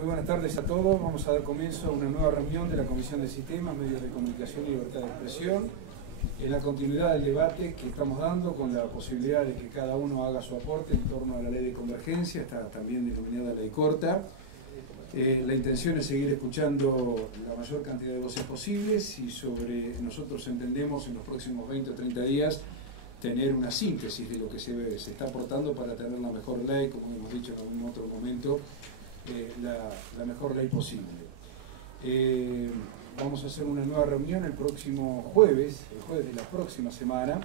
Muy buenas tardes a todos. Vamos a dar comienzo a una nueva reunión de la Comisión de Sistemas, Medios de Comunicación y Libertad de Expresión, en la continuidad del debate que estamos dando con la posibilidad de que cada uno haga su aporte en torno a la ley de convergencia, está también denominada ley corta. La intención es seguir escuchando la mayor cantidad de voces posibles y nosotros entendemos en los próximos 20 o 30 días tener una síntesis de lo que se está aportando para tener la mejor ley, como hemos dicho en algún otro momento, la mejor ley posible. Vamos a hacer una nueva reunión el próximo jueves, el jueves de la próxima semana,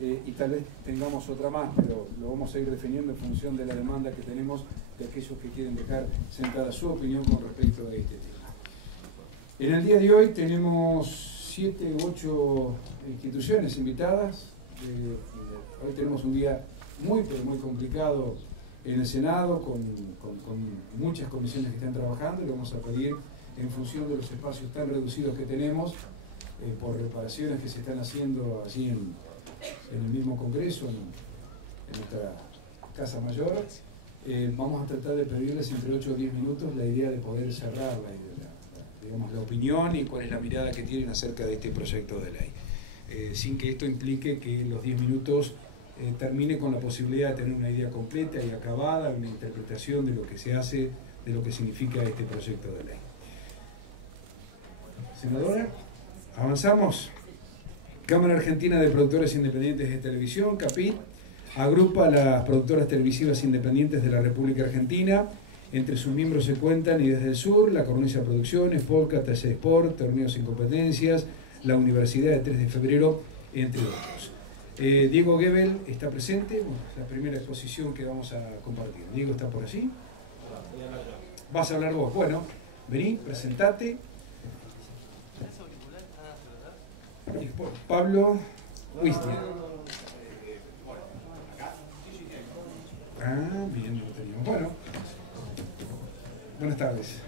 y tal vez tengamos otra más, pero lo vamos a ir definiendo en función de la demanda que tenemos de aquellos que quieren dejar sentada su opinión con respecto a este tema. En el día de hoy tenemos 7 u 8 instituciones invitadas. Hoy tenemos un día muy complicado en el Senado, con muchas comisiones que están trabajando, y lo vamos a pedir en función de los espacios tan reducidos que tenemos, por reparaciones que se están haciendo allí en el mismo Congreso, en nuestra Casa Mayor. Vamos a tratar de pedirles entre 8 o 10 minutos la idea de poder cerrar la opinión y cuál es la mirada que tienen acerca de este proyecto de ley. Sin que esto implique que los 10 minutos termine con la posibilidad de tener una idea completa y acabada, una interpretación de lo que se hace, de lo que significa este proyecto de ley. Senadora, avanzamos. Cámara Argentina de Productores Independientes de Televisión, CAPIT, agrupa a las productoras televisivas independientes de la República Argentina. Entre sus miembros se cuentan y desde el sur, La Cornisa Producciones, Polka, TC Sport, Torneos sin Competencias, la Universidad de 3 de Febrero, entre otros. Diego Gebel está presente, es la primera exposición que vamos a compartir. Diego está por allí. Vas a hablar vos. Bueno, vení, presentate. Pablo Wisnia. Bien, lo teníamos. Bueno, buenas tardes.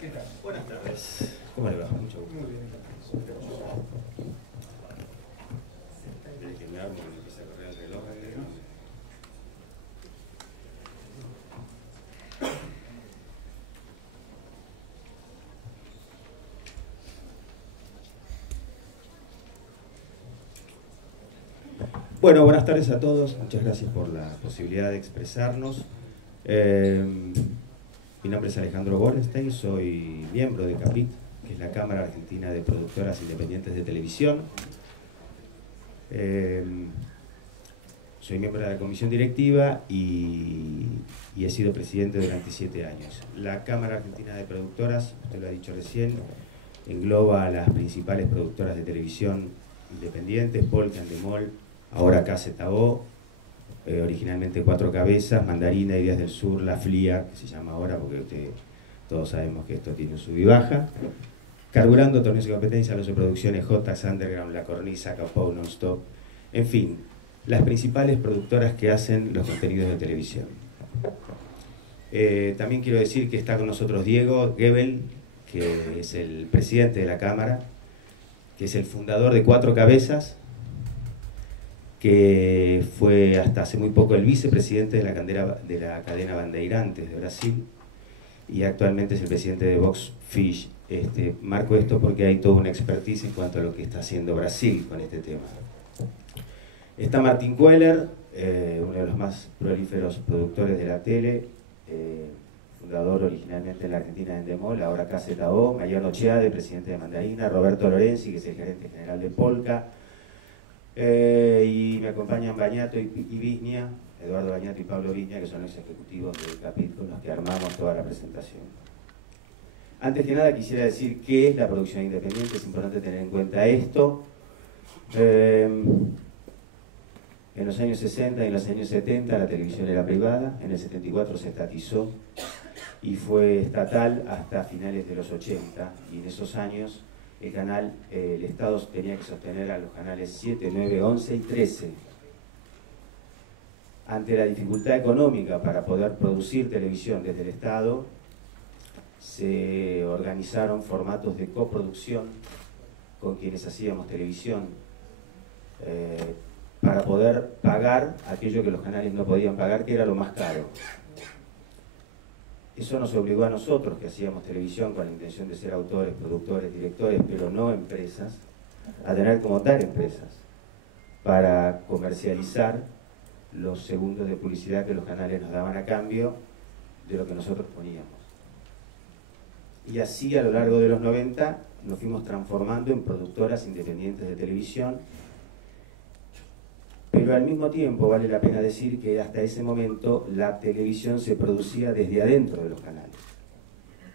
¿Qué tal? Buenas tardes. ¿Cómo le va? Mucho gusto. Muy bien. Desde que me armo y empieza a correr el reloj. Bueno, buenas tardes a todos. Muchas gracias por la posibilidad de expresarnos. Mi nombre es Alejandro Gorenstein, soy miembro de CAPIT, que es la Cámara Argentina de Productoras Independientes de Televisión. Soy miembro de la comisión directiva y he sido presidente durante 7 años. La Cámara Argentina de Productoras, usted lo ha dicho recién, engloba a las principales productoras de televisión independientes: Polka, Endemol, ahora KZO, originalmente Cuatro Cabezas, Mandarina, Ideas del Sur, La Flia, que se llama ahora porque todos sabemos que esto tiene un sub y baja. Carburando, Torneos de Competencia, Alonso Producciones, Jotax, Underground, La Cornisa, Capou, Nonstop, en fin, las principales productoras que hacen los contenidos de televisión. También quiero decir que está con nosotros Diego Gebel, que es el presidente de la Cámara, que es el fundador de Cuatro Cabezas, que fue hasta hace muy poco el vicepresidente de la cadena Bandeirantes de Brasil, y actualmente es el presidente de Box Fish. Marco esto porque hay toda una expertise en cuanto a lo que está haciendo Brasil con este tema. Está Martín Queller, uno de los más prolíferos productores de la tele, fundador originalmente en la Argentina de Endemol, ahora KZO, Mariano Chiade, presidente de Mandarina, Roberto Lorenzi, que es el gerente general de Polka, y me acompañan Bañato y Wisnia, Eduardo Bañato y Pablo Wisnia, que son los ejecutivos del CAPIT con los que armamos toda la presentación. Antes que nada quisiera decir qué es la producción independiente, es importante tener en cuenta esto. En los años 60 y en los años 70 la televisión era privada, en el 74 se estatizó y fue estatal hasta finales de los 80, y en esos años el Estado tenía que sostener a los canales 7, 9, 11 y 13. Ante la dificultad económica para poder producir televisión desde el Estado, se organizaron formatos de coproducción con quienes hacíamos televisión, para poder pagar aquello que los canales no podían pagar, que era lo más caro. Eso nos obligó a nosotros, que hacíamos televisión con la intención de ser autores, productores, directores, pero no empresas, a tener que montar empresas para comercializar los segundos de publicidad que los canales nos daban a cambio de lo que nosotros poníamos. Y así a lo largo de los 90 nos fuimos transformando en productoras independientes de televisión, pero al mismo tiempo vale la pena decir que hasta ese momento la televisión se producía desde adentro de los canales.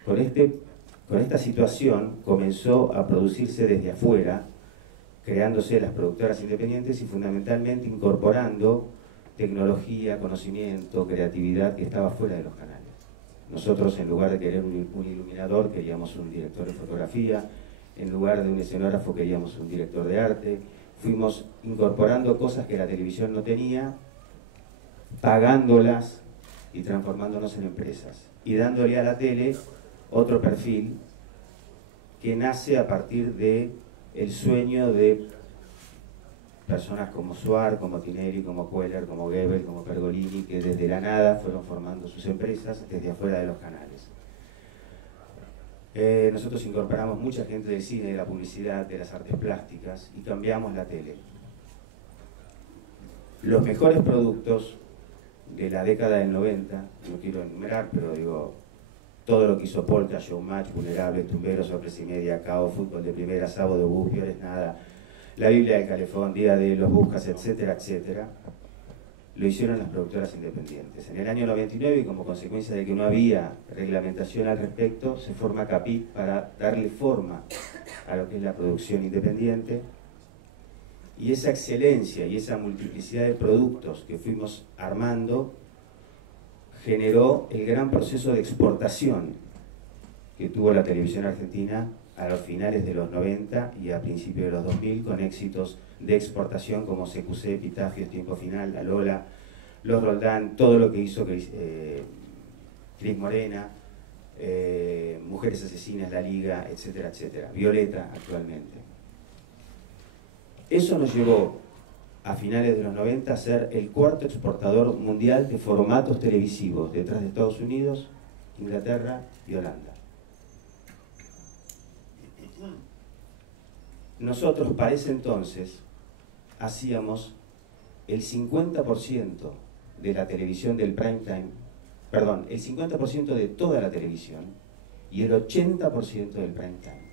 Con esta situación comenzó a producirse desde afuera, creándose las productoras independientes y fundamentalmente incorporando tecnología, conocimiento, creatividad que estaba fuera de los canales. Nosotros, en lugar de querer un iluminador, queríamos un director de fotografía, en lugar de un escenógrafo queríamos un director de arte. Fuimos incorporando cosas que la televisión no tenía, pagándolas y transformándonos en empresas. Y dándole a la tele otro perfil que nace a partir del sueño de personas como Suar, como Tineri, como Queller, como Goebel, como Pergolini, que desde la nada fueron formando sus empresas desde afuera de los canales. Nosotros incorporamos mucha gente del cine, de la publicidad, de las artes plásticas y cambiamos la tele. Los mejores productos de la década del 90, no quiero enumerar, pero digo, todo lo que hizo Polka, Showmatch, Vulnerable, Tumbero, Sorpresa y Media, Cao, Fútbol de Primera, Sábado de Bus, Peores Nada, La Biblia del Calefón, Día de los Buscas, etcétera, etcétera, lo hicieron las productoras independientes. En el año 99, y como consecuencia de que no había reglamentación al respecto, se forma CAPIT para darle forma a lo que es la producción independiente. Y esa excelencia y esa multiplicidad de productos que fuimos armando generó el gran proceso de exportación que tuvo la televisión argentina a los finales de los 90 y a principios de los 2000, con éxitos de exportación como CQC, Epitafios, Tiempo Final, La Lola, Los Roldán, todo lo que hizo Cris Morena, Mujeres Asesinas, La Liga, etcétera, etcétera. Violeta actualmente. Eso nos llevó a finales de los 90 a ser el cuarto exportador mundial de formatos televisivos, detrás de Estados Unidos, Inglaterra y Holanda. Nosotros para ese entonces hacíamos el 50% de la televisión del prime time, perdón, el 50% de toda la televisión y el 80% del prime time.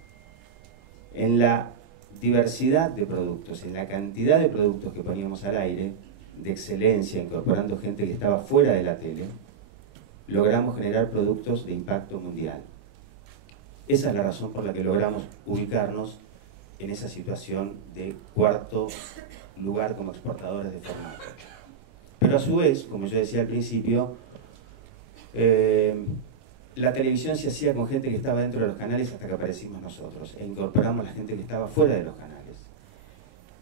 En la diversidad de productos, en la cantidad de productos que poníamos al aire, de excelencia, incorporando gente que estaba fuera de la tele, logramos generar productos de impacto mundial. Esa es la razón por la que logramos ubicarnos en esa situación de cuarto lugar como exportadores de formato. Pero a su vez, como yo decía al principio, la televisión se hacía con gente que estaba dentro de los canales hasta que aparecimos nosotros, e incorporamos a la gente que estaba fuera de los canales.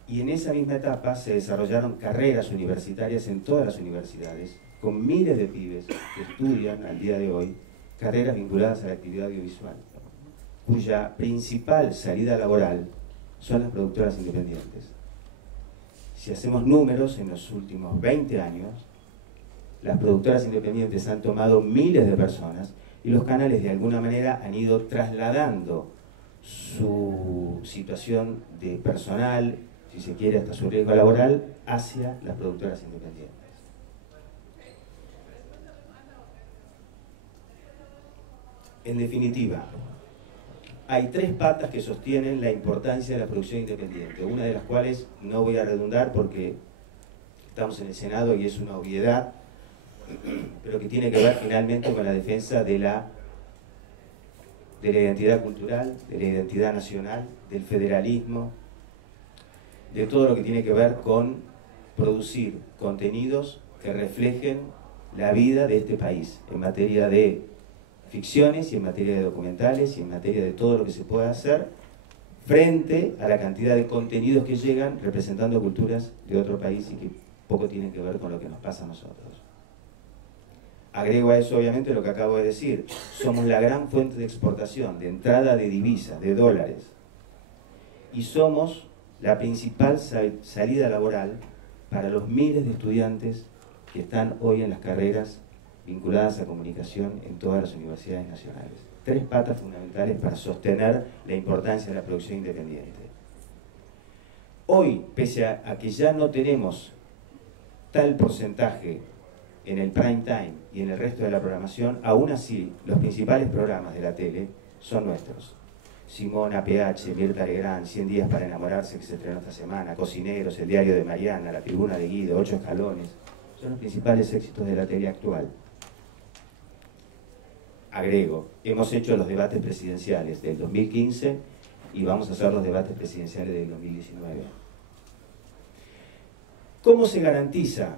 Y en esa misma etapa se desarrollaron carreras universitarias en todas las universidades, con miles de pibes que estudian al día de hoy carreras vinculadas a la actividad audiovisual, cuya principal salida laboral son las productoras independientes. Si hacemos números, en los últimos 20 años, las productoras independientes han tomado miles de personas y los canales de alguna manera han ido trasladando su situación de personal, si se quiere hasta su riesgo laboral, hacia las productoras independientes. En definitiva, hay tres patas que sostienen la importancia de la producción independiente, una de las cuales no voy a redundar porque estamos en el Senado y es una obviedad, pero que tiene que ver finalmente con la defensa de la identidad cultural, de la identidad nacional, del federalismo, de todo lo que tiene que ver con producir contenidos que reflejen la vida de este país en materia de ficciones y en materia de documentales y en materia de todo lo que se pueda hacer frente a la cantidad de contenidos que llegan representando culturas de otro país y que poco tienen que ver con lo que nos pasa a nosotros. Agrego a eso obviamente lo que acabo de decir, somos la gran fuente de exportación, de entrada de divisas, de dólares, y somos la principal salida laboral para los miles de estudiantes que están hoy en las carreras vinculadas a comunicación en todas las universidades nacionales. 3 patas fundamentales para sostener la importancia de la producción independiente. Hoy, pese a que ya no tenemos tal porcentaje en el prime time y en el resto de la programación, aún así los principales programas de la tele son nuestros. Simona, PH, Mirta Legrand, 100 días para enamorarse, que se estrenó esta semana, Cocineros, El diario de Mariana, La tribuna de Guido, 8 escalones, son los principales éxitos de la tele actual. Agrego, hemos hecho los debates presidenciales del 2015 y vamos a hacer los debates presidenciales del 2019. ¿Cómo se garantiza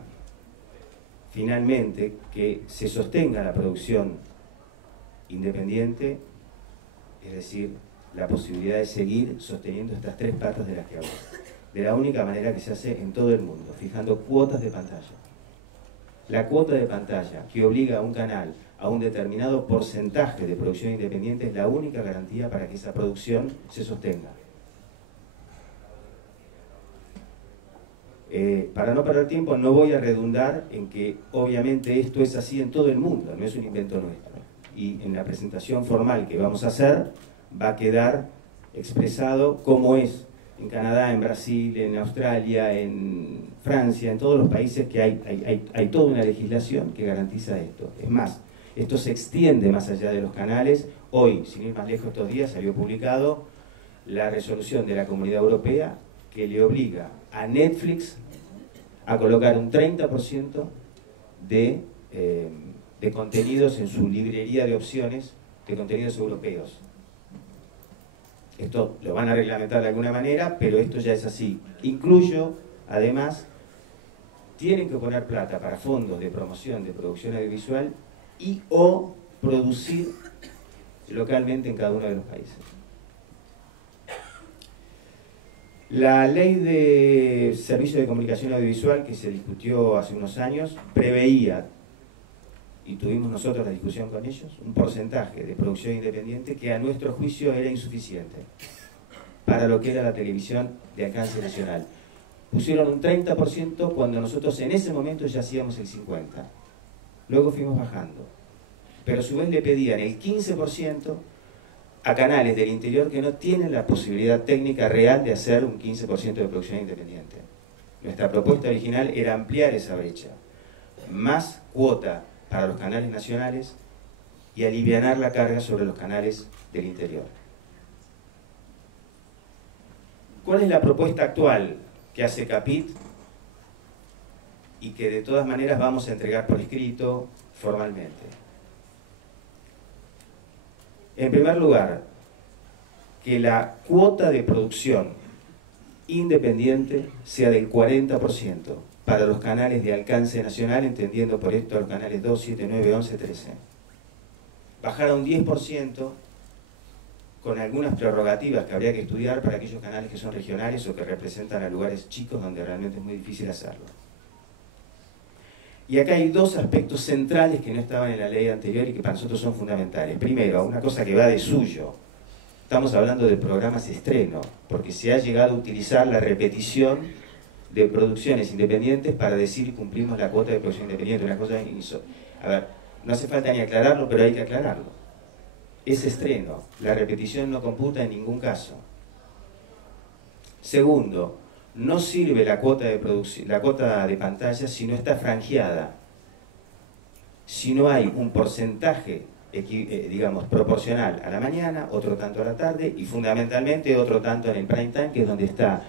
finalmente que se sostenga la producción independiente? Es decir, la posibilidad de seguir sosteniendo estas 3 patas de las que hablo. De la única manera que se hace en todo el mundo, fijando cuotas de pantalla. La cuota de pantalla que obliga a un canal a un determinado porcentaje de producción independiente es la única garantía para que esa producción se sostenga. Para no perder tiempo, no voy a redundar en que obviamente esto es así en todo el mundo, no es un invento nuestro. Y en la presentación formal que vamos a hacer va a quedar expresado cómo es en Canadá, en Brasil, en Australia, en Francia, en todos los países que hay toda una legislación que garantiza esto. Es más, esto se extiende más allá de los canales. Hoy, sin ir más lejos, estos días salió publicado la resolución de la Comunidad Europea que le obliga a Netflix a colocar un 30% de contenidos en su librería de opciones de contenidos europeos. Esto lo van a reglamentar de alguna manera, pero esto ya es así. Incluyo, además, tienen que poner plata para fondos de promoción de producción audiovisual y o producir localmente en cada uno de los países. La ley de servicio de comunicación audiovisual que se discutió hace unos años preveía, y tuvimos nosotros la discusión con ellos, un porcentaje de producción independiente que a nuestro juicio era insuficiente para lo que era la televisión de alcance nacional. Pusieron un 30% cuando nosotros en ese momento ya hacíamos el 50%. Luego fuimos bajando. Pero a su vez le pedían el 15% a canales del interior que no tienen la posibilidad técnica real de hacer un 15% de producción independiente. Nuestra propuesta original era ampliar esa brecha. Más cuota para los canales nacionales y alivianar la carga sobre los canales del interior. ¿Cuál es la propuesta actual que hace Capit y que de todas maneras vamos a entregar por escrito formalmente? En primer lugar, que la cuota de producción independiente sea del 40% para los canales de alcance nacional, entendiendo por esto los canales 2, 7, 9, 11, 13. Bajar a un 10% con algunas prerrogativas que habría que estudiar para aquellos canales que son regionales o que representan a lugares chicos donde realmente es muy difícil hacerlo. Y acá hay 2 aspectos centrales que no estaban en la ley anterior y que para nosotros son fundamentales. Primero, una cosa que va de suyo. Estamos hablando de programas estreno, porque se ha llegado a utilizar la repetición de producciones independientes para decir que cumplimos la cuota de producción independiente. Una cosa, a ver, no hace falta ni aclararlo, pero hay que aclararlo. Es estreno, la repetición no computa en ningún caso. Segundo, no sirve la cuota de pantalla si no está franjeada. Si no hay un porcentaje, digamos, proporcional a la mañana, otro tanto a la tarde y fundamentalmente otro tanto en el prime time, que es donde están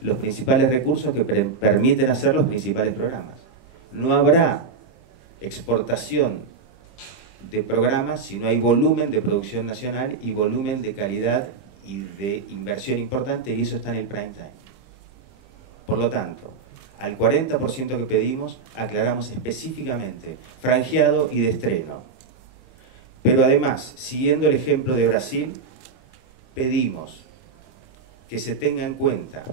los principales recursos que permiten hacer los principales programas. No habrá exportación de programas si no hay volumen de producción nacional y volumen de calidad y de inversión importante, y eso está en el prime time. Por lo tanto, al 40% que pedimos, aclaramos específicamente franjeado y de estreno. Pero además, siguiendo el ejemplo de Brasil, pedimos que se tenga en cuenta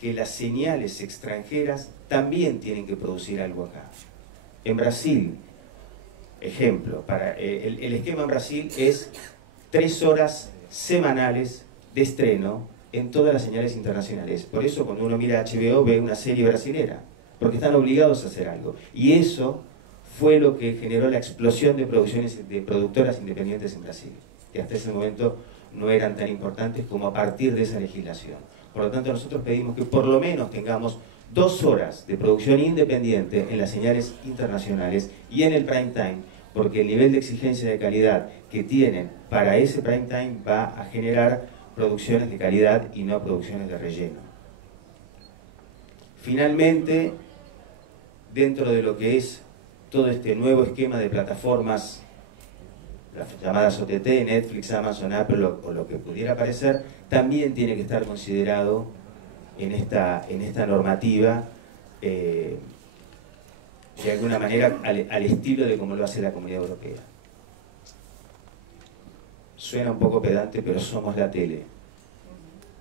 que las señales extranjeras también tienen que producir algo acá. En Brasil, ejemplo, el esquema en Brasil es 3 horas semanales de estreno en todas las señales internacionales. Por eso cuando uno mira HBO ve una serie brasilera, porque están obligados a hacer algo. Y eso fue lo que generó la explosión de producciones de productoras independientes en Brasil, que hasta ese momento no eran tan importantes como a partir de esa legislación. Por lo tanto, nosotros pedimos que por lo menos tengamos 2 horas de producción independiente en las señales internacionales y en el prime time, porque el nivel de exigencia de calidad que tienen para ese prime time va a generar producciones de calidad y no producciones de relleno. Finalmente, dentro de lo que es todo este nuevo esquema de plataformas, las llamadas OTT, Netflix, Amazon, Apple o lo que pudiera parecer, también tiene que estar considerado en esta normativa de alguna manera al estilo de como lo hace la Comunidad Europea. Suena un poco pedante, pero somos la tele.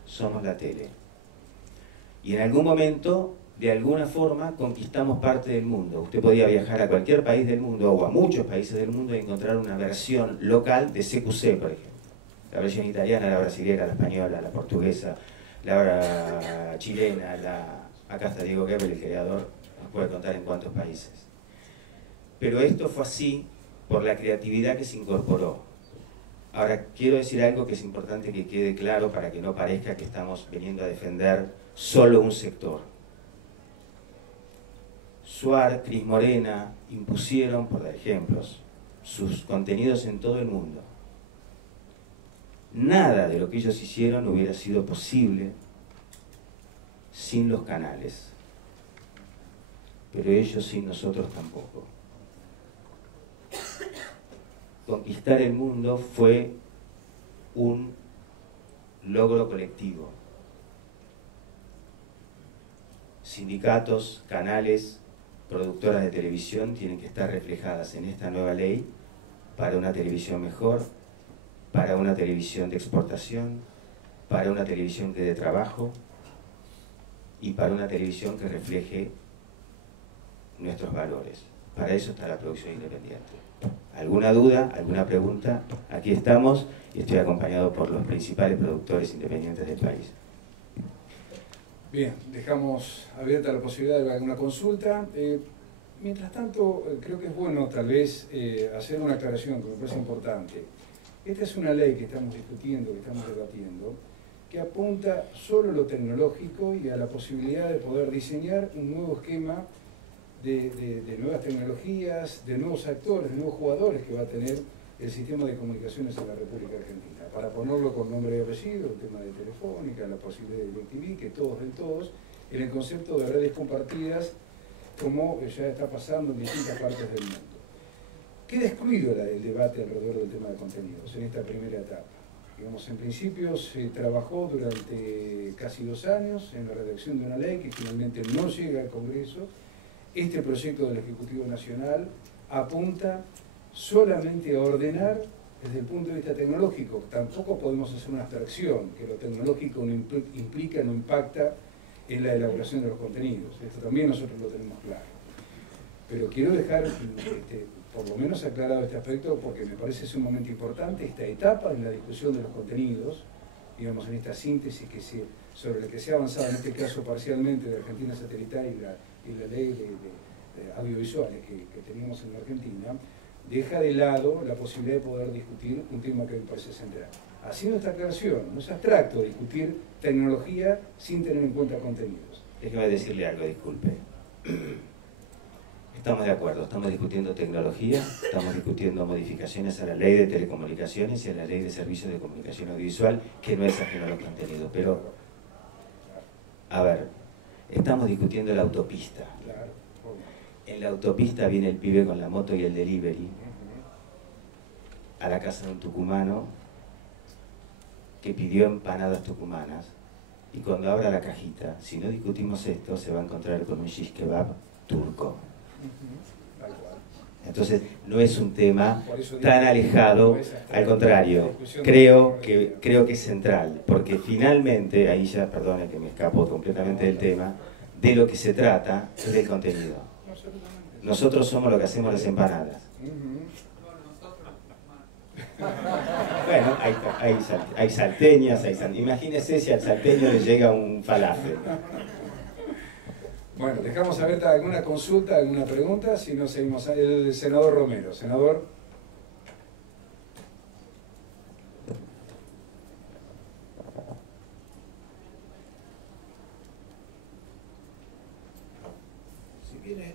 Somos la tele. Y en algún momento, de alguna forma, conquistamos parte del mundo. Usted podía viajar a cualquier país del mundo o a muchos países del mundo y encontrar una versión local de CQC, por ejemplo. La versión italiana, la brasilera, la española, la portuguesa, la chilena, acá está Diego Gebel, el creador, nos puede contar en cuántos países. Pero esto fue así por la creatividad que se incorporó. Ahora, quiero decir algo que es importante que quede claro para que no parezca que estamos viniendo a defender solo un sector. Suar, Cris Morena impusieron, por dar ejemplos, sus contenidos en todo el mundo. Nada de lo que ellos hicieron hubiera sido posible sin los canales. Pero ellos sin nosotros tampoco. Conquistar el mundo fue un logro colectivo. Sindicatos, canales, productoras de televisión tienen que estar reflejadas en esta nueva ley para una televisión mejor, para una televisión de exportación, para una televisión que dé trabajo y para una televisión que refleje nuestros valores. Para eso está la producción independiente. ¿Alguna duda? ¿Alguna pregunta? Aquí estamos y estoy acompañado por los principales productores independientes del país. Bien, dejamos abierta la posibilidad de alguna consulta. Mientras tanto, creo que es bueno tal vez hacer una aclaración que me parece importante. Esta es una ley que estamos discutiendo, que estamos debatiendo, que apunta solo a lo tecnológico y a la posibilidad de poder diseñar un nuevo esquema de nuevas tecnologías, de nuevos actores, de nuevos jugadores que va a tener el sistema de comunicaciones en la República Argentina. Para ponerlo con nombre y apellido, el tema de Telefónica, la posibilidad de DirecTV, que todos den todos, en el concepto de redes compartidas, como ya está pasando en distintas partes del mundo. Queda excluido el debate alrededor del tema de contenidos en esta primera etapa. Digamos, en principio se trabajó durante casi 2 años en la redacción de una ley que finalmente no llega al Congreso. Este proyecto del Ejecutivo Nacional apunta solamente a ordenar desde el punto de vista tecnológico. Tampoco podemos hacer una abstracción, que lo tecnológico no implica, no impacta en la elaboración de los contenidos. Esto también nosotros lo tenemos claro. Pero quiero dejar por lo menos aclarado este aspecto porque me parece sumamente importante esta etapa en la discusión de los contenidos, digamos en esta síntesis sobre la que se ha avanzado en este caso parcialmente de Argentina Satelital y la ley de audiovisuales que teníamos en la Argentina, deja de lado la posibilidad de poder discutir un tema que me parece central. Haciendo esta aclaración, no es abstracto discutir tecnología sin tener en cuenta contenidos. Déjeme decirle algo, disculpe. Estamos de acuerdo, estamos discutiendo tecnología, estamos discutiendo modificaciones a la ley de telecomunicaciones y a la ley de servicios de comunicación audiovisual, que no es ajeno a los contenidos. Pero, a ver, estamos discutiendo la autopista. En la autopista viene el pibe con la moto y el delivery a la casa de un tucumano que pidió empanadas tucumanas y cuando abra la cajita, si no discutimos esto, se va a encontrar con un shish kebab turco. Entonces, no es un tema tan alejado, al contrario, creo que es central, porque finalmente, ahí ya, perdone que me escapo completamente del tema, de lo que se trata es del contenido. Nosotros somos lo que hacemos las empanadas. Bueno, hay salteñas, imagínese si al salteño le llega un falafel. Bueno, dejamos abierta alguna consulta, alguna pregunta, si no seguimos. El senador Romero. Senador. Si bien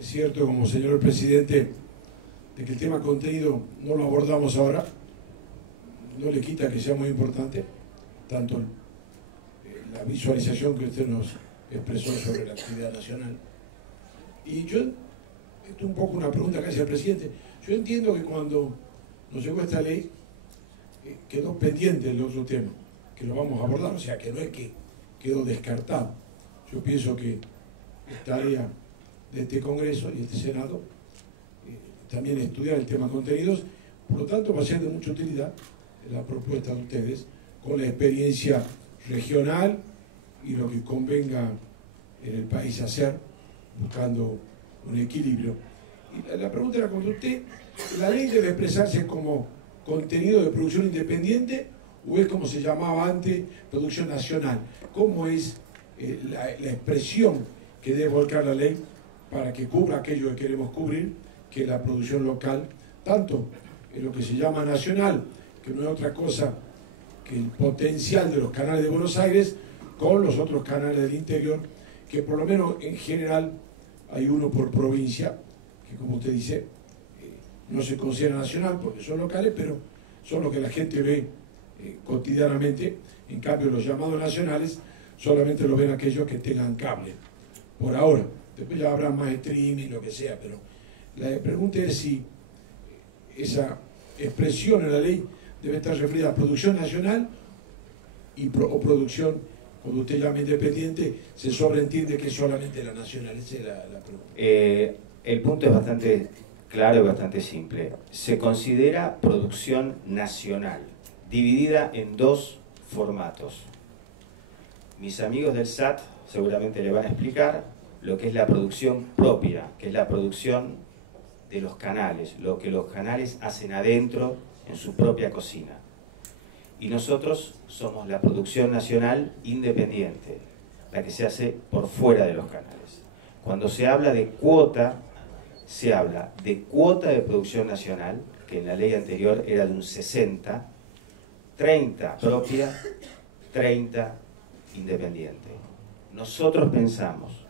es cierto, como señor presidente, de que el tema contenido no lo abordamos ahora, no le quita que sea muy importante, tanto la visualización que usted nos expresó sobre la actividad nacional. Y yo, esto es un poco una pregunta que hace el presidente, yo entiendo que cuando nos llegó esta ley, quedó pendiente el otro tema, que lo vamos a abordar, o sea, que no es que quedó descartado. Yo pienso que es tarea de este Congreso y este Senado también estudiar el tema contenidos, por lo tanto va a ser de mucha utilidad la propuesta de ustedes, con la experiencia regional y lo que convenga en el país hacer, buscando un equilibrio. Y la pregunta era contra usted, ¿la ley debe expresarse como contenido de producción independiente o es como se llamaba antes, producción nacional? ¿Cómo es la expresión que debe volcar la ley para que cubra aquello que queremos cubrir, que es la producción local, tanto en lo que se llama nacional, que no es otra cosa que el potencial de los canales de Buenos Aires, con los otros canales del interior, que por lo menos en general hay uno por provincia, que como usted dice, no se considera nacional porque son locales, pero son los que la gente ve cotidianamente. En cambio, los llamados nacionales solamente lo ven aquellos que tengan cable, por ahora. Después ya habrá más streaming, lo que sea, pero la pregunta es si esa expresión en la ley debe estar referida a producción nacional o producción, cuando usted llama independiente, se sobreentiende que es solamente la nacional. Esa es la pregunta. El punto es bastante claro y bastante simple. Se considera producción nacional, dividida en dos formatos. Mis amigos del SAT seguramente le van a explicar lo que es la producción propia, que es la producción de los canales, lo que los canales hacen adentro en su propia cocina. Y nosotros somos la producción nacional independiente, la que se hace por fuera de los canales. Cuando se habla de cuota, se habla de cuota de producción nacional, que en la ley anterior era de un 60, 30 propia, 30 independiente. Nosotros pensamos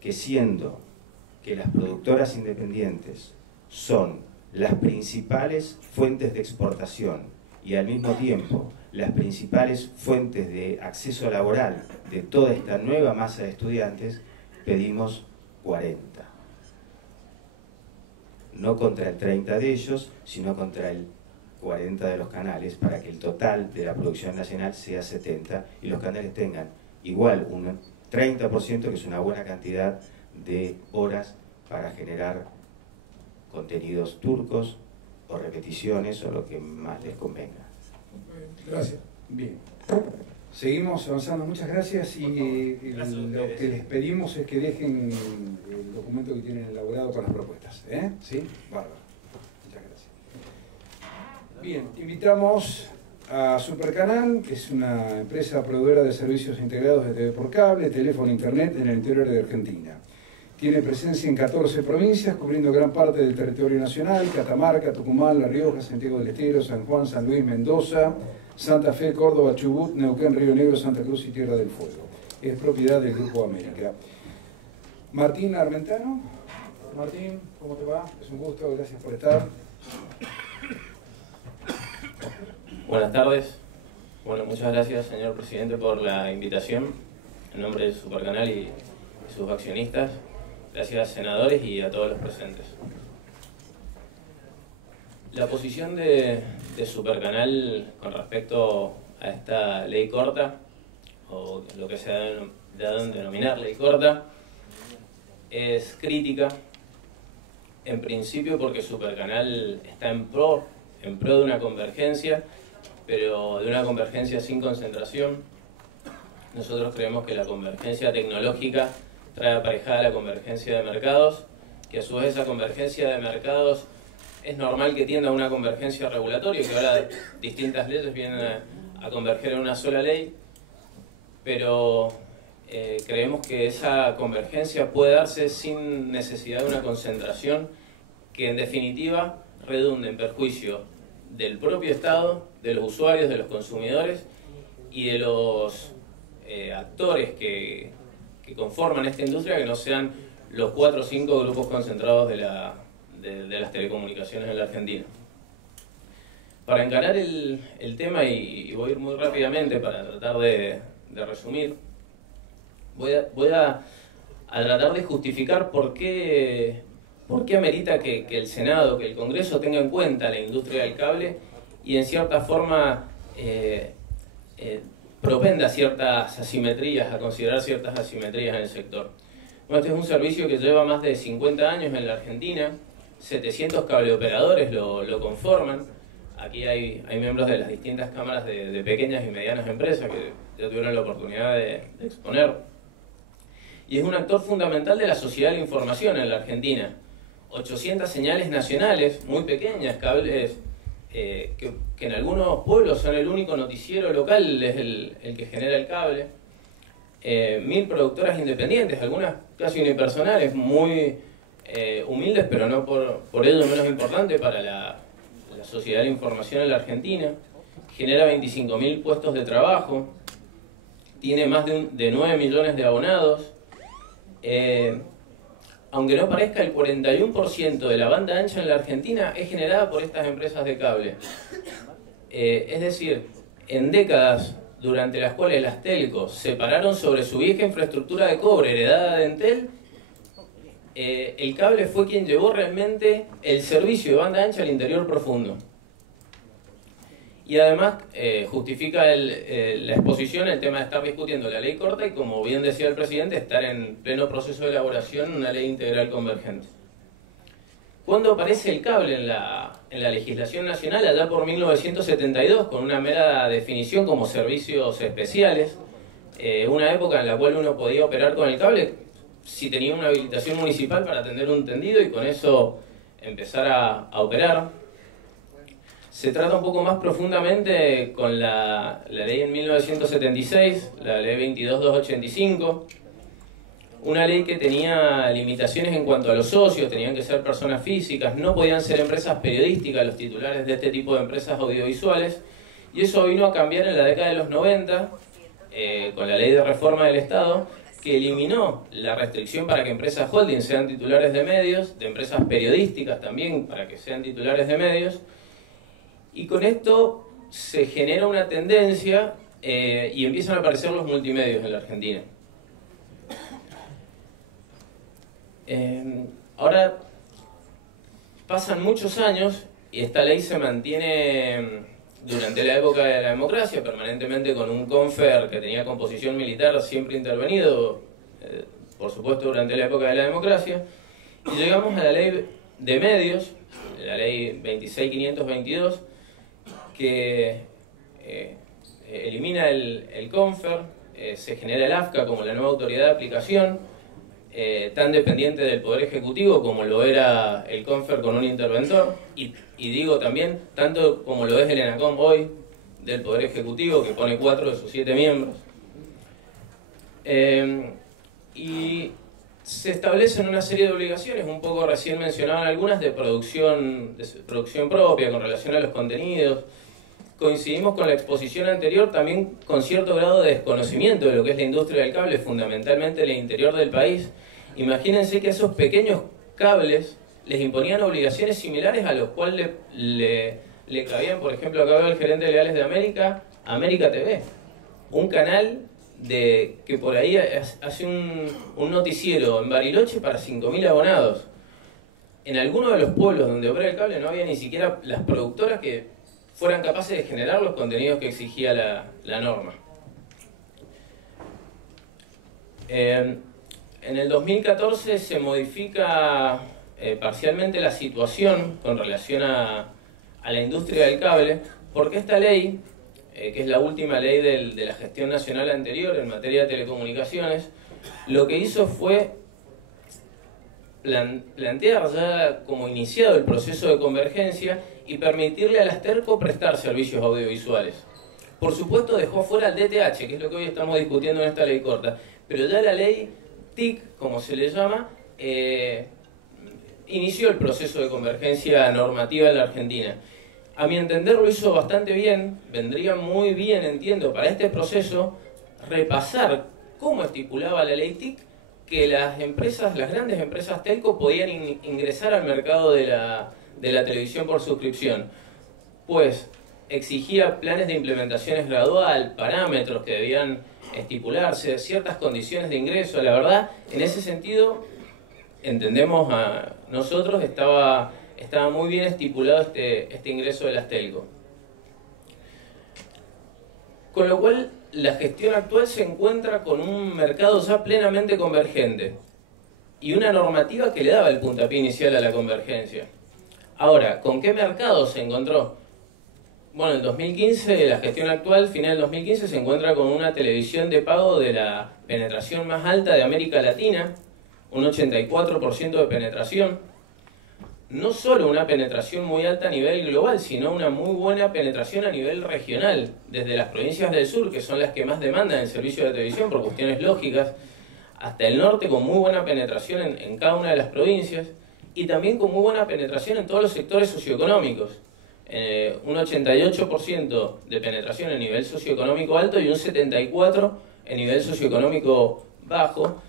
que siendo que las productoras independientes son las principales fuentes de exportación y al mismo tiempo las principales fuentes de acceso laboral de toda esta nueva masa de estudiantes, pedimos 40. No contra el 30 de ellos, sino contra el 40 de los canales, para que el total de la producción nacional sea 70 y los canales tengan igual un 30%, que es una buena cantidad de horas para generar contenidos turcos o repeticiones o lo que más les convenga. Gracias. Bien. Seguimos avanzando. Muchas gracias y lo que les pedimos es que dejen el documento que tienen elaborado con las propuestas. ¿Sí? Bárbaro. Muchas gracias. Bien, invitamos a Supercanal, que es una empresa proveedora de servicios integrados de TV por cable, teléfono e internet en el interior de Argentina. Tiene presencia en 14 provincias, cubriendo gran parte del territorio nacional: Catamarca, Tucumán, La Rioja, Santiago del Estero, San Juan, San Luis, Mendoza, Santa Fe, Córdoba, Chubut, Neuquén, Río Negro, Santa Cruz y Tierra del Fuego. Es propiedad del Grupo América. Martín Armentano. Martín, ¿cómo te va? Es un gusto, gracias por estar. Buenas tardes. Bueno, muchas gracias, señor presidente, por la invitación en nombre de Supercanal y sus accionistas. Gracias, senadores, y a todos los presentes. La posición de Supercanal con respecto a esta ley corta, o lo que se ha dado en denominar ley corta, es crítica, en principio porque Supercanal está en pro de una convergencia, pero de una convergencia sin concentración. Nosotros creemos que la convergencia tecnológica trae aparejada la convergencia de mercados, que a su vez esa convergencia de mercados es normal que tienda a una convergencia regulatoria, que ahora distintas leyes vienen a converger en una sola ley, pero creemos que esa convergencia puede darse sin necesidad de una concentración que en definitiva redunde en perjuicio del propio Estado, de los usuarios, de los consumidores y de los actores que conforman esta industria, que no sean los 4 o 5 grupos concentrados de las telecomunicaciones en la Argentina. Para encarar el tema, y voy a ir muy rápidamente para tratar de resumir, voy a tratar de justificar por qué amerita que el Senado, que el Congreso tenga en cuenta la industria del cable y en cierta forma propenda ciertas asimetrías, a considerar ciertas asimetrías en el sector. Bueno, este es un servicio que lleva más de 50 años en la Argentina, 700 cableoperadores lo conforman. Aquí hay miembros de las distintas cámaras de pequeñas y medianas empresas que ya tuvieron la oportunidad de exponer. Y es un actor fundamental de la sociedad de la información en la Argentina. 800 señales nacionales, muy pequeñas, cables que en algunos pueblos son el único noticiero local, es el que genera el cable. 1000 productoras independientes, algunas casi unipersonales, muy humildes, pero no por ello menos importante para la sociedad de la información en la Argentina. Genera 25.000 puestos de trabajo, tiene más de 9 millones de abonados. Aunque no parezca, el 41% de la banda ancha en la Argentina es generada por estas empresas de cable. Es decir, en décadas durante las cuales las telcos se pararon sobre su vieja infraestructura de cobre heredada de Entel, el cable fue quien llevó realmente el servicio de banda ancha al interior profundo. Y además justifica la exposición el tema de estar discutiendo la ley corta y, como bien decía el presidente, estar en pleno proceso de elaboración de una ley integral convergente. ¿Cuándo aparece el cable en la legislación nacional? Allá por 1972, con una mera definición como servicios especiales, una época en la cual uno podía operar con el cable si tenía una habilitación municipal para atender un tendido y con eso empezar a operar. Se trata un poco más profundamente con la ley en 1976, la ley 22.285, una ley que tenía limitaciones en cuanto a los socios, tenían que ser personas físicas, no podían ser empresas periodísticas los titulares de este tipo de empresas audiovisuales, y eso vino a cambiar en la década de los 90, con la ley de reforma del Estado, que eliminó la restricción para que empresas holding sean titulares de medios, de empresas periodísticas también para que sean titulares de medios. Y con esto se genera una tendencia y empiezan a aparecer los multimedios en la Argentina. Ahora pasan muchos años y esta ley se mantiene durante la época de la democracia, permanentemente con un CONFER que tenía composición militar siempre intervenido, por supuesto durante la época de la democracia, y llegamos a la ley de medios, la ley 26.522, que elimina el CONFER, se genera el AFCA como la nueva autoridad de aplicación, tan dependiente del Poder Ejecutivo como lo era el CONFER con un interventor, y digo también, tanto como lo es el ENACOM hoy del Poder Ejecutivo, que pone 4 de sus 7 miembros. Y se establecen una serie de obligaciones, un poco recién mencionaban algunas, de producción propia con relación a los contenidos. Coincidimos con la exposición anterior también con cierto grado de desconocimiento de lo que es la industria del cable, fundamentalmente en el interior del país. Imagínense que a esos pequeños cables les imponían obligaciones similares a los cuales le cabían, por ejemplo, acá veo el gerente de Legales de América, América TV, un canal que por ahí hace un noticiero en Bariloche para 5.000 abonados. En algunos de los pueblos donde opera el cable no había ni siquiera las productoras que fueran capaces de generar los contenidos que exigía la norma. En el 2014 se modifica parcialmente la situación con relación a la industria del cable, porque esta ley, que es la última ley de la gestión nacional anterior en materia de telecomunicaciones, lo que hizo fue plantear ya como iniciado el proceso de convergencia y permitirle a las TERCO prestar servicios audiovisuales. Por supuesto dejó fuera al DTH, que es lo que hoy estamos discutiendo en esta ley corta, pero ya la ley TIC, como se le llama, inició el proceso de convergencia normativa en la Argentina. A mi entender lo hizo bastante bien, vendría muy bien, entiendo, para este proceso repasar cómo estipulaba la ley TIC que las grandes empresas telco podían ingresar al mercado de la televisión por suscripción, pues exigía planes de implementaciones gradual, parámetros que debían estipularse, ciertas condiciones de ingreso. La verdad, en ese sentido, entendemos a nosotros, estaba muy bien estipulado este ingreso de las telco. Con lo cual, la gestión actual se encuentra con un mercado ya plenamente convergente y una normativa que le daba el puntapié inicial a la convergencia. Ahora, ¿con qué mercado se encontró? Bueno, en 2015, la gestión actual, final del 2015, se encuentra con una televisión de pago de la penetración más alta de América Latina, un 84% de penetración. No solo una penetración muy alta a nivel global, sino una muy buena penetración a nivel regional, desde las provincias del sur, que son las que más demandan el servicio de televisión por cuestiones lógicas, hasta el norte, con muy buena penetración en cada una de las provincias, y también con muy buena penetración en todos los sectores socioeconómicos. Un 88% de penetración en nivel socioeconómico alto y un 74% en nivel socioeconómico bajo.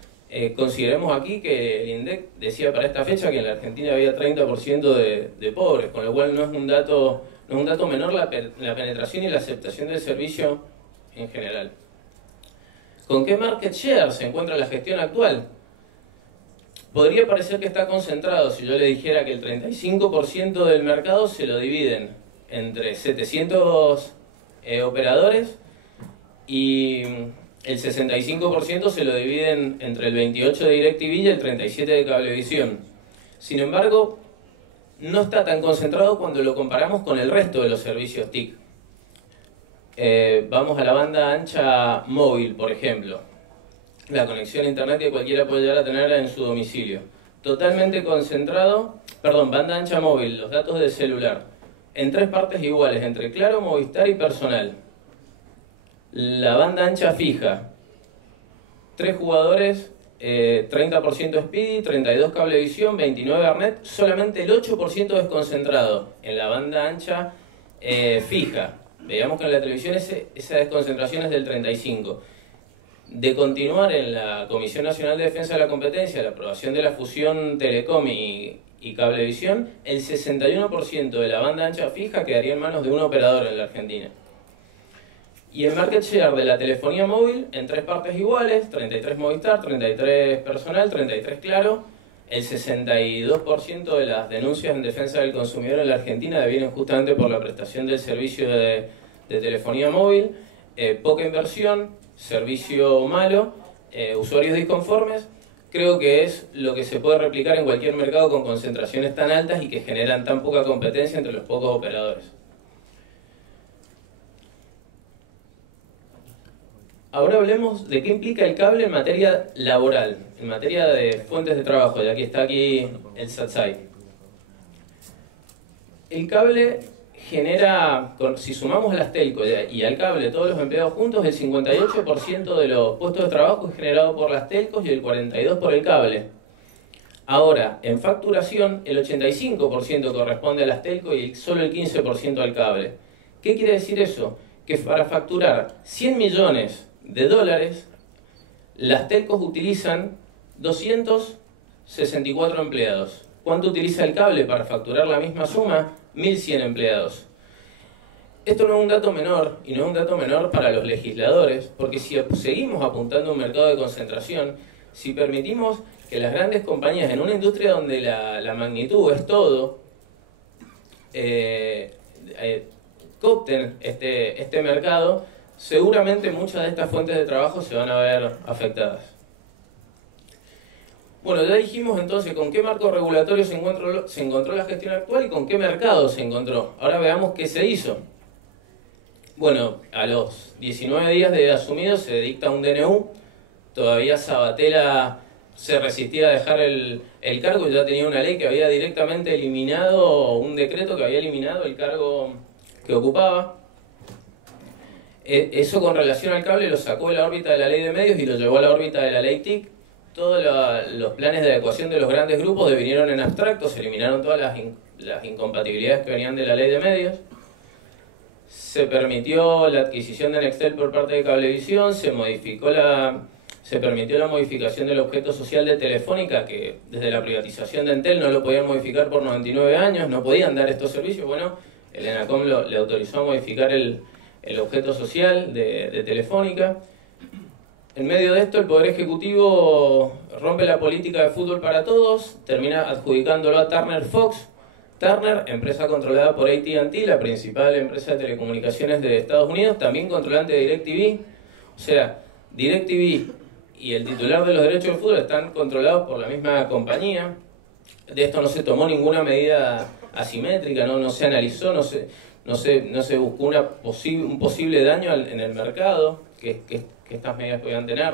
Consideremos aquí que el INDEC decía para esta fecha que en la Argentina había 30% de pobres, con lo cual no es un dato menor la penetración y la aceptación del servicio en general. ¿Con qué market share se encuentra la gestión actual? Podría parecer que está concentrado si yo le dijera que el 35% del mercado se lo dividen entre 700 operadores y el 65% se lo dividen entre el 28 de DirecTV y el 37 de Cablevisión. Sin embargo, no está tan concentrado cuando lo comparamos con el resto de los servicios TIC. Vamos a la banda ancha móvil, por ejemplo. La conexión a internet que cualquiera puede llegar a tener en su domicilio. Totalmente concentrado, banda ancha móvil, los datos del celular, en 3 partes iguales, entre Claro, Movistar y Personal. La banda ancha fija, 3 jugadores, 30% Speedy, 32 Cablevisión, 29 Arnet, solamente el 8% desconcentrado en la banda ancha fija. Veamos que en la televisión esa desconcentración es del 35%. De continuar en la Comisión Nacional de Defensa de la Competencia, la aprobación de la fusión Telecom y Cablevisión, el 61% de la banda ancha fija quedaría en manos de un operador en la Argentina. Y el market share de la telefonía móvil en 3 partes iguales, 33 Movistar, 33 Personal, 33 Claro. El 62% de las denuncias en defensa del consumidor en la Argentina devienen justamente por la prestación del servicio de telefonía móvil, poca inversión, servicio malo, usuarios disconformes. Creo que es lo que se puede replicar en cualquier mercado con concentraciones tan altas y que generan tan poca competencia entre los pocos operadores. Ahora hablemos de qué implica el cable en materia laboral, en materia de fuentes de trabajo, ya que está aquí el SATSAI. El cable genera, si sumamos a las telcos y al cable todos los empleados juntos, el 58% de los puestos de trabajo es generado por las telcos y el 42% por el cable. Ahora, en facturación, el 85% corresponde a las telcos y solo el 15% al cable. ¿Qué quiere decir eso? Que para facturar 100 millones de dólares, las telcos utilizan 264 empleados. ¿Cuánto utiliza el cable para facturar la misma suma? 1.100 empleados. Esto no es un dato menor, y no es un dato menor para los legisladores, porque si seguimos apuntando a un mercado de concentración, si permitimos que las grandes compañías en una industria donde la magnitud es todo, coopten este mercado, seguramente muchas de estas fuentes de trabajo se van a ver afectadas. Bueno, ya dijimos entonces con qué marco regulatorio se encontró la gestión actual y con qué mercado se encontró. Ahora veamos qué se hizo. Bueno, a los 19 días de asumido se dicta un DNU. Todavía Sabatella se resistía a dejar el cargo, ya tenía una ley que había directamente eliminado, un decreto que había eliminado el cargo que ocupaba. Eso con relación al cable lo sacó de la órbita de la ley de medios y lo llevó a la órbita de la ley TIC. Todos los planes de adecuación de los grandes grupos devinieron en abstracto, se eliminaron todas las incompatibilidades que venían de la ley de medios. Se permitió la adquisición de Nextel por parte de Cablevisión, se permitió la modificación del objeto social de Telefónica, que desde la privatización de Entel no lo podían modificar por 99 años, no podían dar estos servicios. Bueno, el ENACOM le autorizó a modificar el objeto social de Telefónica. En medio de esto, el Poder Ejecutivo rompe la política de fútbol para todos, termina adjudicándolo a Turner Fox. Turner, empresa controlada por AT&T, la principal empresa de telecomunicaciones de Estados Unidos, también controlante de DirecTV. O sea, DirecTV y el titular de los derechos del fútbol están controlados por la misma compañía. De esto no se tomó ninguna medida asimétrica, no se analizó, no se buscó un posible daño en el mercado que estas medidas podían tener.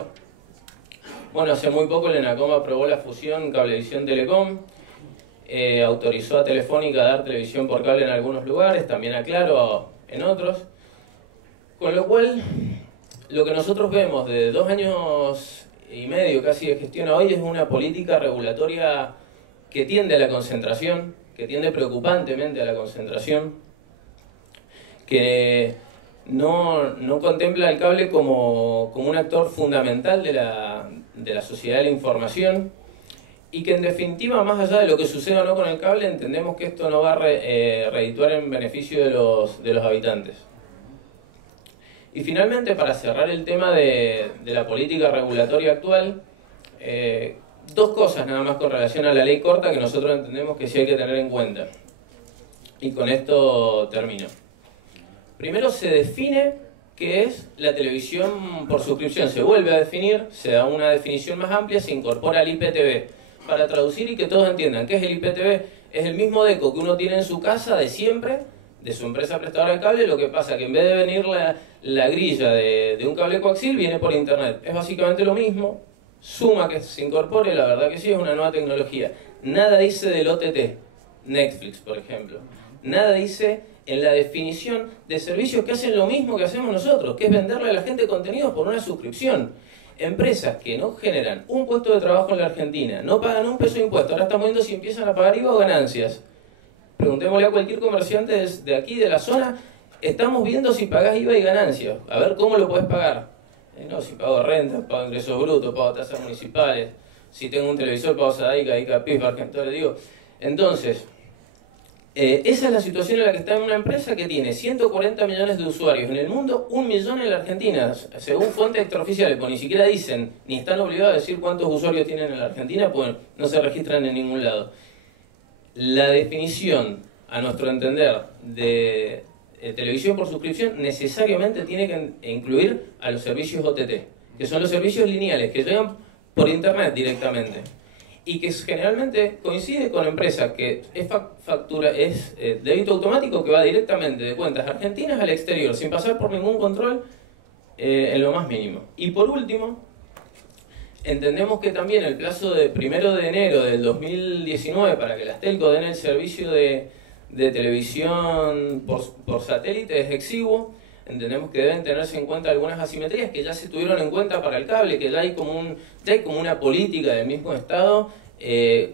Bueno, hace muy poco el ENACOM aprobó la fusión Cablevisión-Telecom, autorizó a Telefónica a dar televisión por cable en algunos lugares, también a Claro en otros, con lo cual lo que nosotros vemos de 2 años y medio casi de gestión a hoy es una política regulatoria que tiende a la concentración, que tiende preocupantemente a la concentración, que no contempla el cable como un actor fundamental de la sociedad de la información, y que en definitiva, más allá de lo que suceda o no con el cable, entendemos que esto no va a redituar en beneficio de los habitantes. Y finalmente, para cerrar el tema de la política regulatoria actual, 2 cosas nada más con relación a la ley corta que nosotros entendemos que sí hay que tener en cuenta. Y con esto termino. Primero, se define qué es la televisión por suscripción. Se vuelve a definir, se da una definición más amplia, se incorpora el IPTV. Para traducir y que todos entiendan, ¿qué es el IPTV? Es el mismo deco que uno tiene en su casa de siempre, de su empresa prestadora de cable. Lo que pasa que en vez de venir la grilla de un cable coaxial, viene por internet. Es básicamente lo mismo. Suma que se incorpore, la verdad que sí, es una nueva tecnología. Nada dice del OTT, Netflix, por ejemplo. Nada dice en la definición de servicios que hacen lo mismo que hacemos nosotros, que es venderle a la gente contenidos por una suscripción. Empresas que no generan un puesto de trabajo en la Argentina, no pagan un peso de impuesto, ahora estamos viendo si empiezan a pagar IVA o ganancias. Preguntémosle a cualquier comerciante de aquí, de la zona, estamos viendo si pagás IVA y ganancias, a ver cómo lo podés pagar. No, si pago renta, pago ingresos brutos, pago tasas municipales, si tengo un televisor, pago SADICA, PIB, Argentina, le digo. Entonces, esa es la situación en la que está una empresa que tiene 140 millones de usuarios en el mundo, 1 millón en la Argentina, según fuentes extraoficiales, pues ni siquiera dicen, ni están obligados a decir cuántos usuarios tienen en la Argentina, pues no se registran en ningún lado. La definición, a nuestro entender, de televisión por suscripción necesariamente tiene que incluir a los servicios OTT, que son los servicios lineales, que llegan por internet directamente. Y que generalmente coincide con empresas que es débito automático que va directamente de cuentas argentinas al exterior, sin pasar por ningún control en lo más mínimo. Y por último, entendemos que también el plazo de 1 de enero del 2019 para que las telcos den el servicio de televisión por satélite es exiguo. Entendemos que deben tenerse en cuenta algunas asimetrías que ya se tuvieron en cuenta para el cable, que ya hay como una política del mismo Estado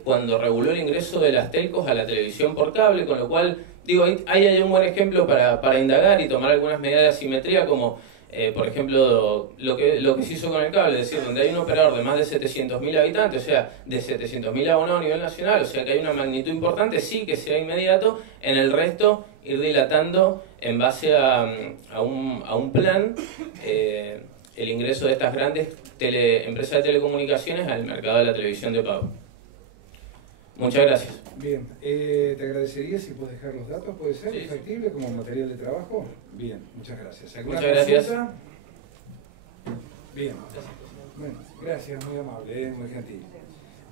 cuando reguló el ingreso de las telcos a la televisión por cable, con lo cual, digo, ahí hay un buen ejemplo para indagar y tomar algunas medidas de asimetría, como por ejemplo lo que se hizo con el cable, es decir, donde hay un operador de más de 700.000 habitantes, o sea, de 700.000 abonados a nivel nacional, o sea que hay una magnitud importante, sí que sea inmediato, en el resto ir dilatando en base a un plan el ingreso de estas grandes empresas de telecomunicaciones al mercado de la televisión de pago. Muchas gracias. Bien, te agradecería si puedes dejar los datos, ¿puede ser? Sí, factible como material de trabajo? Bien, muchas gracias. Muchas gracias. Bien, bueno, gracias, muy amable, muy gentil.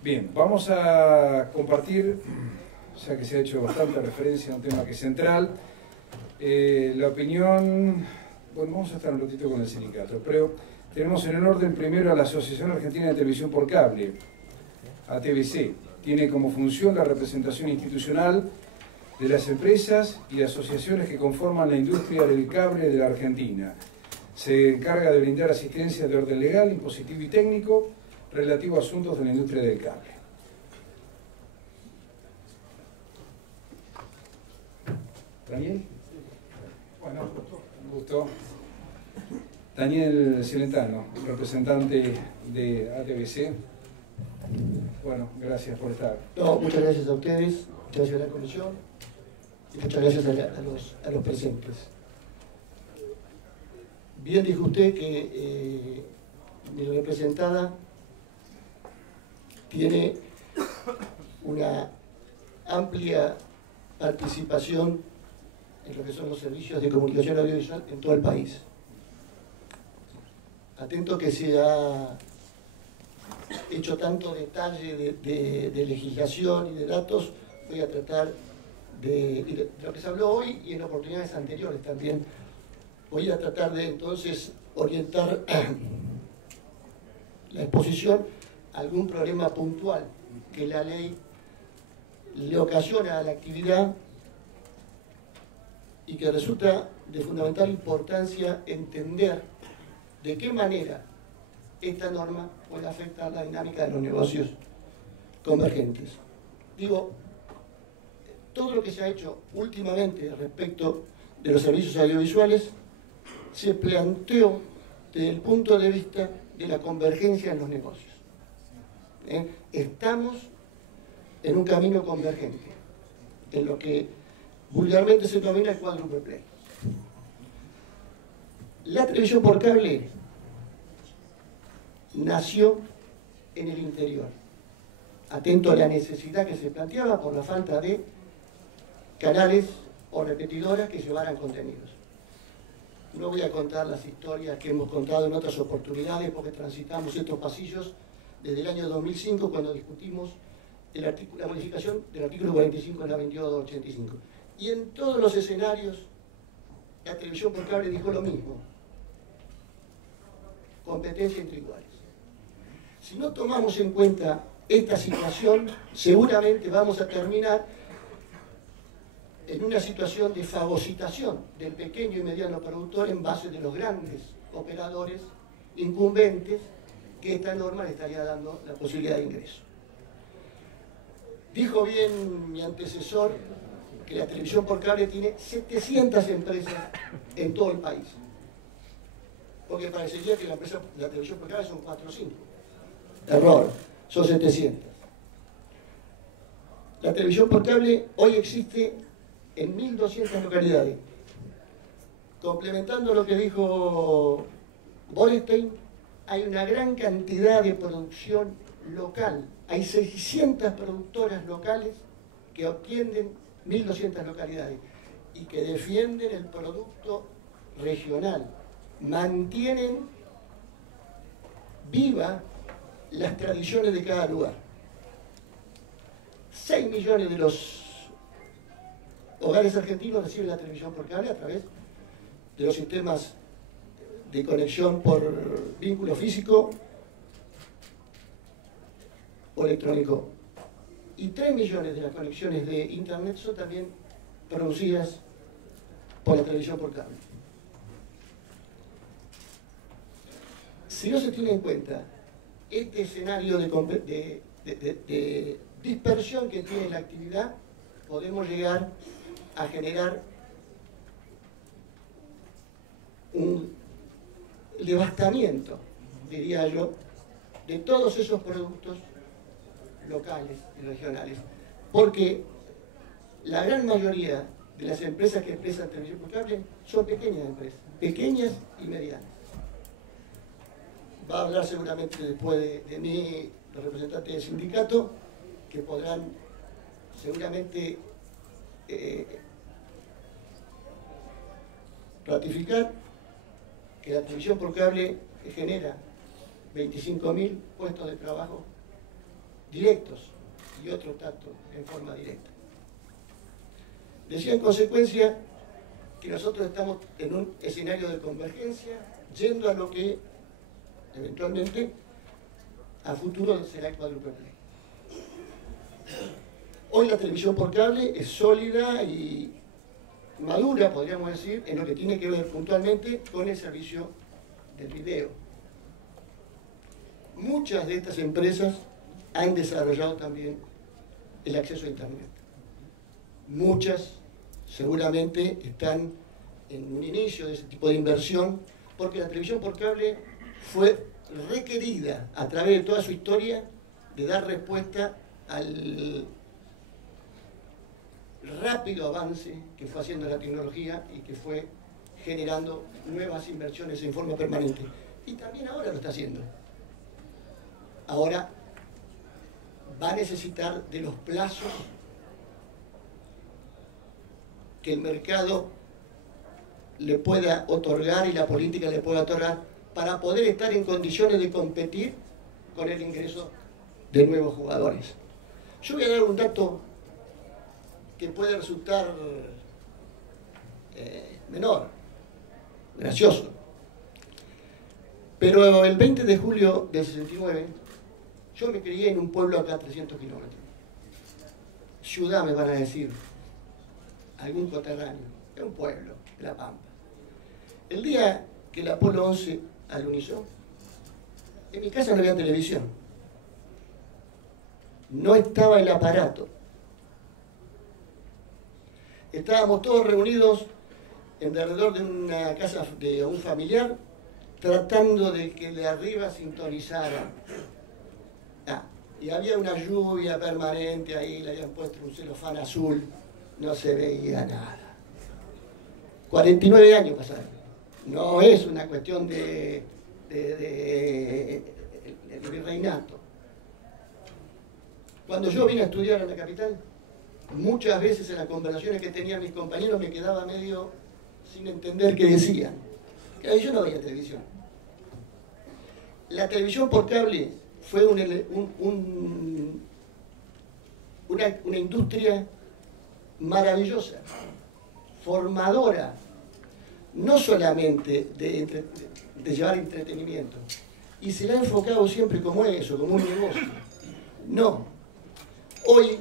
Bien, vamos a compartir, ya que se ha hecho bastante referencia a un tema que es central, la opinión. Bueno, vamos a estar un ratito con el sindicato, pero tenemos en el orden primero a la Asociación Argentina de Televisión por Cable, ATVC. Tiene como función la representación institucional de las empresas y asociaciones que conforman la industria del cable de la Argentina. Se encarga de brindar asistencia de orden legal, impositivo y técnico relativo a asuntos de la industria del cable. ¿Daniel? Bueno, un gusto. Daniel Celentano, representante de ATBC. Bueno, gracias por estar. No, muchas gracias a ustedes, gracias a la comisión y muchas gracias a los presentes. Bien dijo usted que mi representada tiene una amplia participación en lo que son los servicios de comunicación audiovisual en todo el país. Atento que se ha hecho tanto detalle de legislación y de datos, voy a tratar de lo que se habló hoy y en oportunidades anteriores también. Voy a tratar de entonces orientar la exposición a algún problema puntual que la ley le ocasiona a la actividad y que resulta de fundamental importancia entender de qué manera esta norma puede afectar la dinámica de los negocios convergentes. Digo, todo lo que se ha hecho últimamente respecto de los servicios audiovisuales se planteó desde el punto de vista de la convergencia en los negocios. Estamos en un camino convergente, en lo que vulgarmente se denomina el quadruple play. La televisión por cable nació en el interior, atento a la necesidad que se planteaba por la falta de canales o repetidoras que llevaran contenidos. No voy a contar las historias que hemos contado en otras oportunidades porque transitamos estos pasillos desde el año 2005 cuando discutimos la modificación del artículo 45 de la 2285. Y en todos los escenarios la televisión por cable dijo lo mismo: competencia entre iguales. Si no tomamos en cuenta esta situación, seguramente vamos a terminar en una situación de fagocitación del pequeño y mediano productor en base de los grandes operadores incumbentes que esta norma le estaría dando la posibilidad de ingreso. Dijo bien mi antecesor que la televisión por cable tiene 700 empresas en todo el país, porque parecería que la televisión por cable son 4 o 5. Error, son 700. La televisión por cable hoy existe en 1.200 localidades. Complementando lo que dijo Borenstein, hay una gran cantidad de producción local. Hay 600 productoras locales que atienden 1.200 localidades y que defienden el producto regional, mantienen viva las tradiciones de cada lugar. 6 millones de los hogares argentinos reciben la televisión por cable a través de los sistemas de conexión por vínculo físico o electrónico. Y 3 millones de las conexiones de internet son también producidas por la televisión por cable. Si no se tiene en cuenta este escenario de dispersión que tiene la actividad, podemos llegar a generar un devastamiento, diría yo, de todos esos productos locales y regionales, porque la gran mayoría de las empresas que expresan televisión por cable son pequeñas empresas, pequeñas y medianas. Va a hablar seguramente después de mí los representantes del sindicato, que podrán seguramente ratificar que la televisión por cable genera 25.000 puestos de trabajo directos y otro tanto en forma directa. Decía en consecuencia que nosotros estamos en un escenario de convergencia, yendo a lo que eventualmente a futuro será el quadruple play. Hoy la televisión por cable es sólida y madura, podríamos decir, en lo que tiene que ver puntualmente con el servicio del video. Muchas de estas empresas han desarrollado también el acceso a Internet. Muchas seguramente están en un inicio de ese tipo de inversión, porque la televisión por cable fue requerida a través de toda su historia de dar respuesta al rápido avance que fue haciendo la tecnología y que fue generando nuevas inversiones en forma permanente. Y también ahora lo está haciendo. Ahora va a necesitar de los plazos que el mercado le pueda otorgar y la política le pueda otorgar para poder estar en condiciones de competir con el ingreso de nuevos jugadores. Yo voy a dar un dato que puede resultar menor, gracioso, pero el 20 de julio del 69 yo me crié en un pueblo acá a 300 kilómetros. Ciudad me van a decir, algún coterráneo, es un pueblo, de La Pampa. El día que el Apolo 11 alunizó, en mi casa no había televisión. No estaba el aparato. Estábamos todos reunidos alrededor de una casa de un familiar, tratando de que de arriba sintonizara. Y había una lluvia permanente ahí, le habían puesto un celofán azul, no se veía nada. 49 años pasaron. No es una cuestión de virreinato. Cuando yo vine a estudiar a la capital, muchas veces en las conversaciones que tenían mis compañeros me quedaba medio sin entender qué decían. Yo no veía televisión. La televisión por cable fue una industria maravillosa, formadora, no solamente de llevar entretenimiento, y se la ha enfocado siempre como eso, como un negocio. No. Hoy,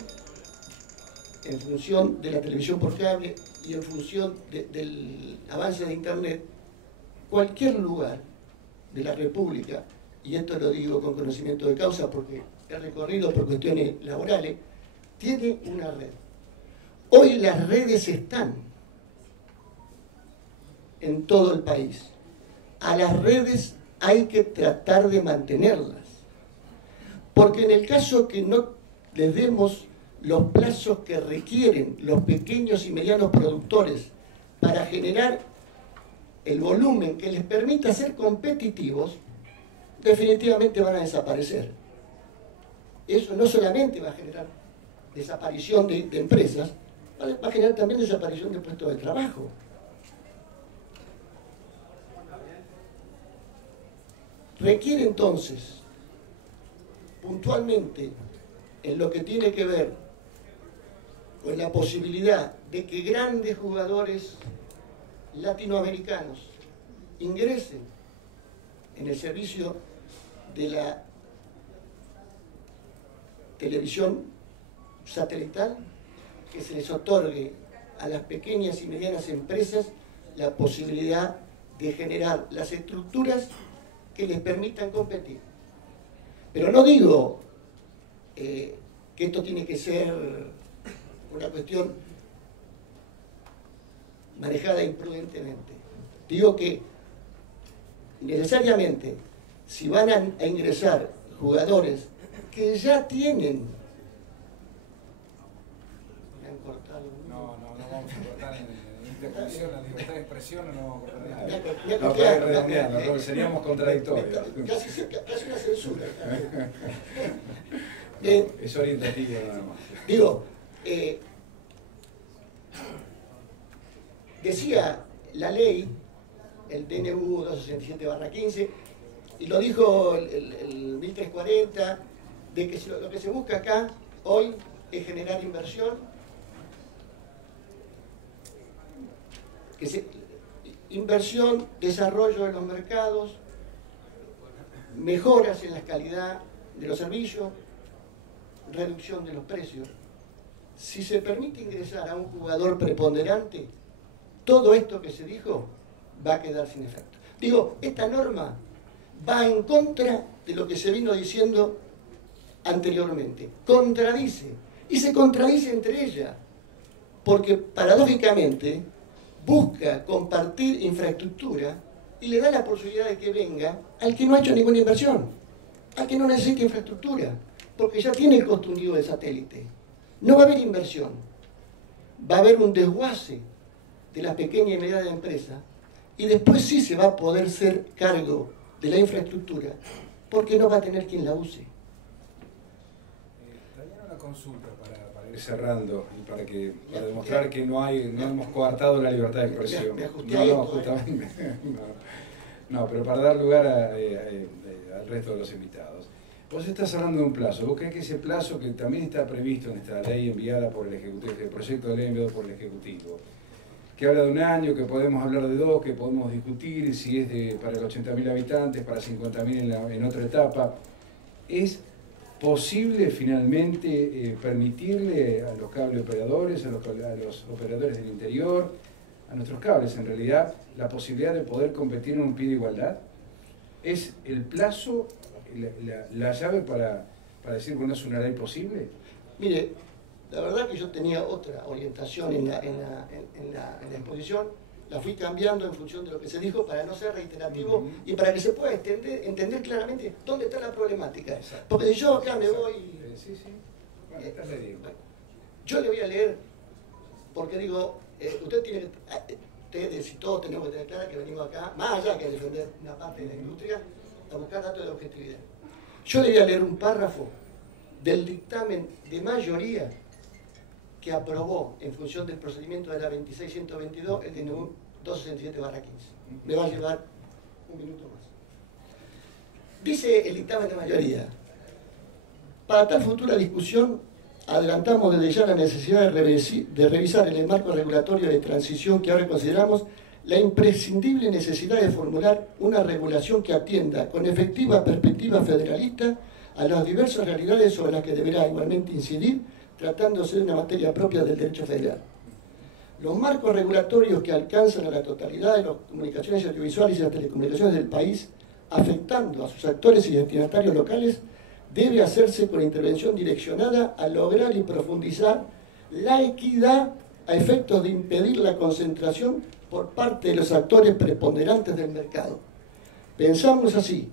en función de la televisión por cable y en función del avance de Internet, cualquier lugar de la República, y esto lo digo con conocimiento de causa porque he recorrido por cuestiones laborales, tiene una red. Hoy las redes están en todo el país. A las redes hay que tratar de mantenerlas, porque en el caso que no les demos los plazos que requieren los pequeños y medianos productores para generar el volumen que les permita ser competitivos, definitivamente van a desaparecer. Eso no solamente va a generar desaparición de empresas, va a generar también desaparición de puestos de trabajo. Requiere entonces, puntualmente, en lo que tiene que ver con la posibilidad de que grandes jugadores latinoamericanos ingresen en el servicio de la televisión satelital, que se les otorgue a las pequeñas y medianas empresas la posibilidad de generar las estructuras que les permitan competir. Pero no digo que esto tiene que ser una cuestión manejada imprudentemente. Digo que necesariamente, si van a ingresar jugadores que ya tienen... ¿Me han cortado? No vamos a cortar en intervención la libertad de expresión, no vamos a cortar nada. Me No, para redondearlo, porque seríamos contradictorios. Casi una censura. Es orientativo nada más. Digo, decía la ley, el DNU 267/15, y lo dijo el 1340, de que lo que se busca acá hoy es generar inversión, inversión, desarrollo de los mercados, mejoras en la calidad de los servicios, reducción de los precios. Si se permite ingresar a un jugador preponderante, todo esto que se dijo va a quedar sin efecto. Digo, esta norma va en contra de lo que se vino diciendo anteriormente. Contradice. Y se contradice entre ellas. Porque paradójicamente busca compartir infraestructura y le da la posibilidad de que venga al que no ha hecho ninguna inversión, al que no necesita infraestructura, porque ya tiene el costo hundido de satélite. No va a haber inversión, va a haber un desguace de las pequeñas y medianas empresas y después sí se va a poder hacer cargo de la infraestructura porque no va a tener quien la use. También una consulta para ir cerrando y para demostrar que no hemos coartado la libertad de expresión. Me ajusté a esto, justamente. No, pero para dar lugar al resto de los invitados. Vos estás hablando de un plazo. ¿Vos crees que ese plazo que también está previsto en esta ley enviada por el Ejecutivo, el proyecto de ley enviado por el Ejecutivo, que habla de 1 año, que podemos hablar de 2, que podemos discutir si es para los 80.000 habitantes, para 50.000 en otra etapa, ¿es posible finalmente permitirle a los cable operadores, a los operadores del interior, a nuestros cables en realidad, la posibilidad de poder competir en un pie de igualdad? ¿Es el plazo la llave para decir, bueno, es una ley posible? Mire, la verdad que yo tenía otra orientación en la exposición, la fui cambiando en función de lo que se dijo para no ser reiterativo y para que se pueda entender claramente dónde está la problemática. Exacto. Porque si yo acá me voy... Sí. Bueno, estás leyendo. Yo le voy a leer, porque digo, usted tiene que... Ustedes y todos tenemos que tener claro que venimos acá, más allá que defender una parte de la industria, a buscar datos de objetividad. Yo le voy a leer un párrafo del dictamen de mayoría que aprobó en función del procedimiento de la 26.122 el DNU 267/15. Me va a llevar un minuto más. Dice el dictamen de mayoría: para tal futura discusión, adelantamos desde ya la necesidad de revisar en el marco regulatorio de transición que ahora consideramos la imprescindible necesidad de formular una regulación que atienda con efectiva perspectiva federalista a las diversas realidades sobre las que deberá igualmente incidir, tratándose de una materia propia del derecho federal. Los marcos regulatorios que alcanzan a la totalidad de las comunicaciones audiovisuales y las telecomunicaciones del país, afectando a sus actores y destinatarios locales, debe hacerse con intervención direccionada a lograr y profundizar la equidad a efectos de impedir la concentración por parte de los actores preponderantes del mercado. Pensamos así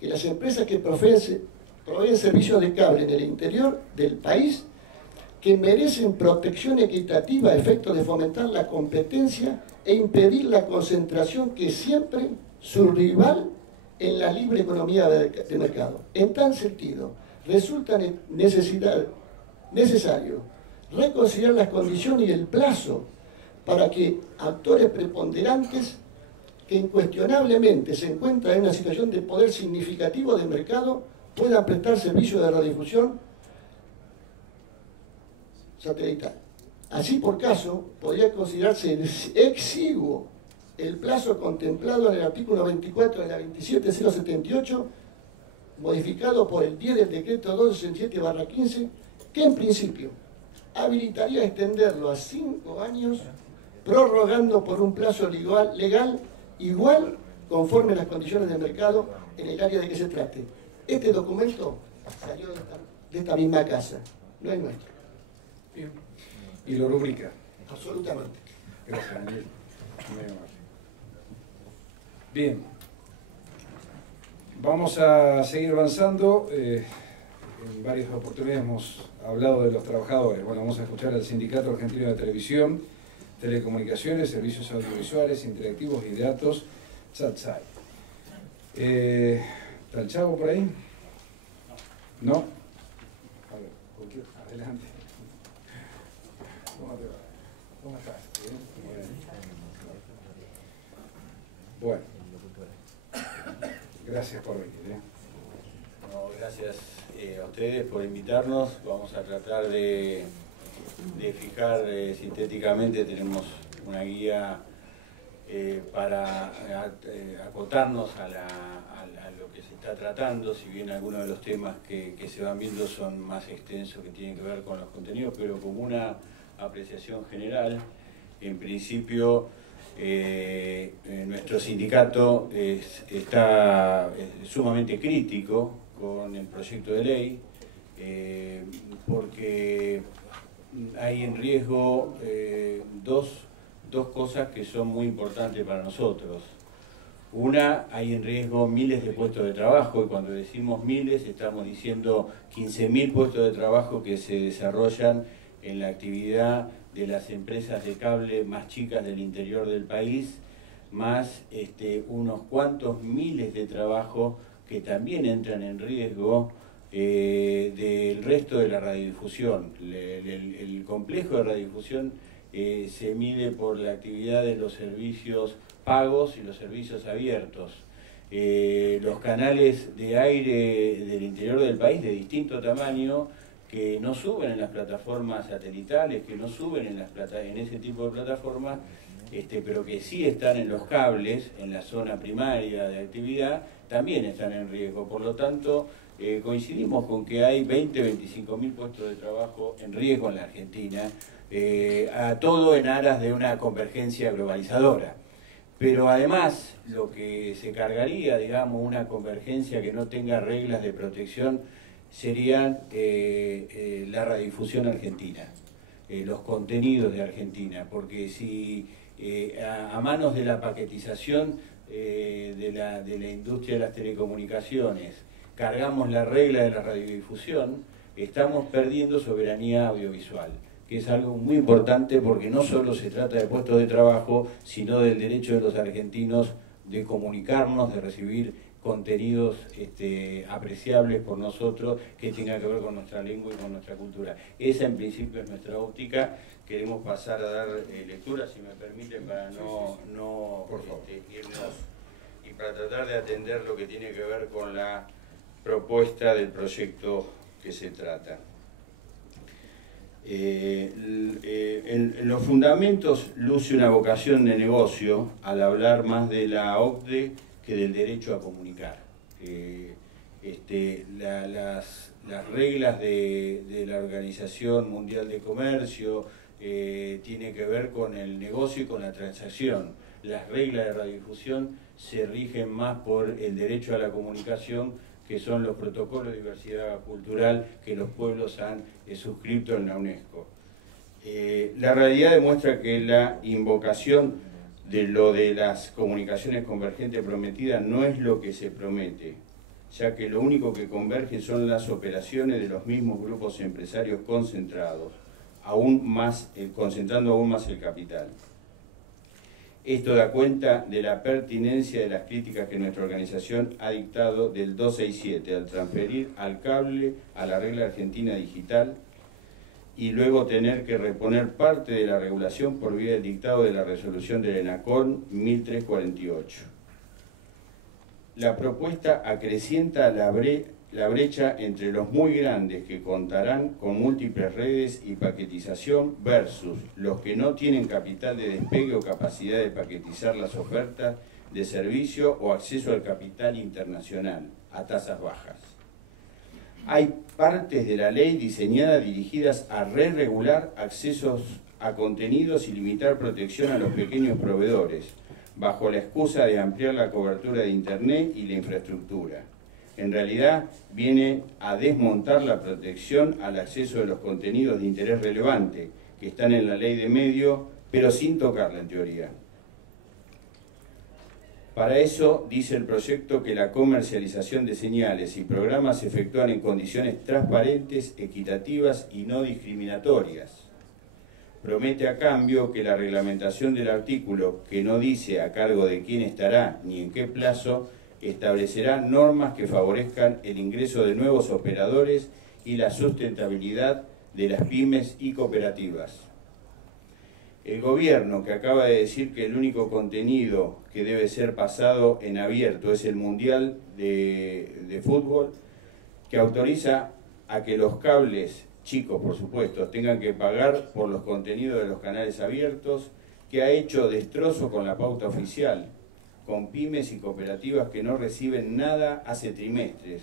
que las empresas que proveen servicios de cable en el interior del país, que merecen protección equitativa a efectos de fomentar la competencia e impedir la concentración que siempre su rival en la libre economía de mercado. En tal sentido, resulta necesario reconsiderar las condiciones y el plazo para que actores preponderantes que incuestionablemente se encuentran en una situación de poder significativo de mercado puedan prestar servicios de radiodifusión satelital. Así por caso, podría considerarse exiguo el plazo contemplado en el artículo 24 de la 27078, modificado por el 10 del decreto 267/15, que en principio habilitaría extenderlo a 5 años, prorrogando por un plazo legal igual conforme a las condiciones del mercado en el área de que se trate. Este documento salió de esta misma casa, no es nuestro. Bien. Y lo rubrica. Absolutamente. Gracias, Daniel. Muy amable. Bien. Vamos a seguir avanzando. En varias oportunidades hemos hablado de los trabajadores. Bueno, vamos a escuchar al Sindicato Argentino de Televisión, Telecomunicaciones, Servicios Audiovisuales, Interactivos y Datos, SATSAI. ¿Está el Chavo por ahí? ¿No? A ver, adelante. ¿Cómo estás? ¿Bien? Bueno. Gracias por venir. No, gracias a ustedes por invitarnos. Vamos a tratar de fijar sintéticamente. Tenemos una guía para acotarnos a lo que se está tratando, si bien algunos de los temas que se van viendo son más extensos, que tienen que ver con los contenidos, pero como una apreciación general, en principio Nuestro sindicato está sumamente crítico con el proyecto de ley porque hay en riesgo dos cosas que son muy importantes para nosotros. Una, hay en riesgo miles de puestos de trabajo, y cuando decimos miles estamos diciendo 15.000 puestos de trabajo que se desarrollan en la actividad de las empresas de cable más chicas del interior del país, más unos cuantos miles de trabajos que también entran en riesgo del resto de la radiodifusión. El complejo de radiodifusión se mide por la actividad de los servicios pagos y los servicios abiertos. Los canales de aire del interior del país de distinto tamaño que no suben en las plataformas satelitales, que no suben en ese tipo de plataformas, pero que sí están en los cables, en la zona primaria de actividad, también están en riesgo. Por lo tanto, coincidimos con que hay 20-25.000 puestos de trabajo en riesgo en la Argentina, a todo en aras de una convergencia globalizadora. Pero además, lo que se cargaría, digamos, una convergencia que no tenga reglas de protección, serían la radiodifusión argentina, los contenidos de Argentina, porque si a manos de la paquetización de la industria de las telecomunicaciones cargamos la regla de la radiodifusión, estamos perdiendo soberanía audiovisual, que es algo muy importante porque no solo se trata de puestos de trabajo, sino del derecho de los argentinos de comunicarnos, de recibir contenidos apreciables por nosotros que tengan que ver con nuestra lengua y con nuestra cultura. Esa en principio es nuestra óptica. Queremos pasar a dar lectura, si me permiten, para no irnos y para tratar de atender lo que tiene que ver con la propuesta del proyecto que se trata. En los fundamentos luce una vocación de negocio al hablar más de la OCDE que del derecho a comunicar. Las reglas de la Organización Mundial de Comercio tienen que ver con el negocio y con la transacción. Las reglas de radiodifusión se rigen más por el derecho a la comunicación, que son los protocolos de diversidad cultural que los pueblos han suscrito en la UNESCO. La realidad demuestra que la invocación de las comunicaciones convergentes prometidas no es lo que se promete, ya que lo único que converge son las operaciones de los mismos grupos empresarios concentrando aún más el capital. Esto da cuenta de la pertinencia de las críticas que nuestra organización ha dictado del 267 al transferir al cable a la regla argentina digital y luego tener que reponer parte de la regulación por vía del dictado de la resolución del ENACOM 1348. La propuesta acrecienta la brecha entre los muy grandes que contarán con múltiples redes y paquetización versus los que no tienen capital de despegue o capacidad de paquetizar las ofertas de servicio o acceso al capital internacional a tasas bajas. Hay partes de la ley diseñadas dirigidas a re-regular accesos a contenidos y limitar protección a los pequeños proveedores, bajo la excusa de ampliar la cobertura de Internet y la infraestructura. En realidad, viene a desmontar la protección al acceso de los contenidos de interés relevante, que están en la ley de medios, pero sin tocarla en teoría. Para eso, dice el proyecto que la comercialización de señales y programas se efectúan en condiciones transparentes, equitativas y no discriminatorias. Promete a cambio que la reglamentación del artículo, que no dice a cargo de quién estará ni en qué plazo, establecerá normas que favorezcan el ingreso de nuevos operadores y la sustentabilidad de las pymes y cooperativas. El gobierno, que acaba de decir que el único contenido que debe ser pasado en abierto es el Mundial de Fútbol, que autoriza a que los cables chicos, por supuesto, tengan que pagar por los contenidos de los canales abiertos, que ha hecho destrozo con la pauta oficial, con pymes y cooperativas que no reciben nada hace trimestres.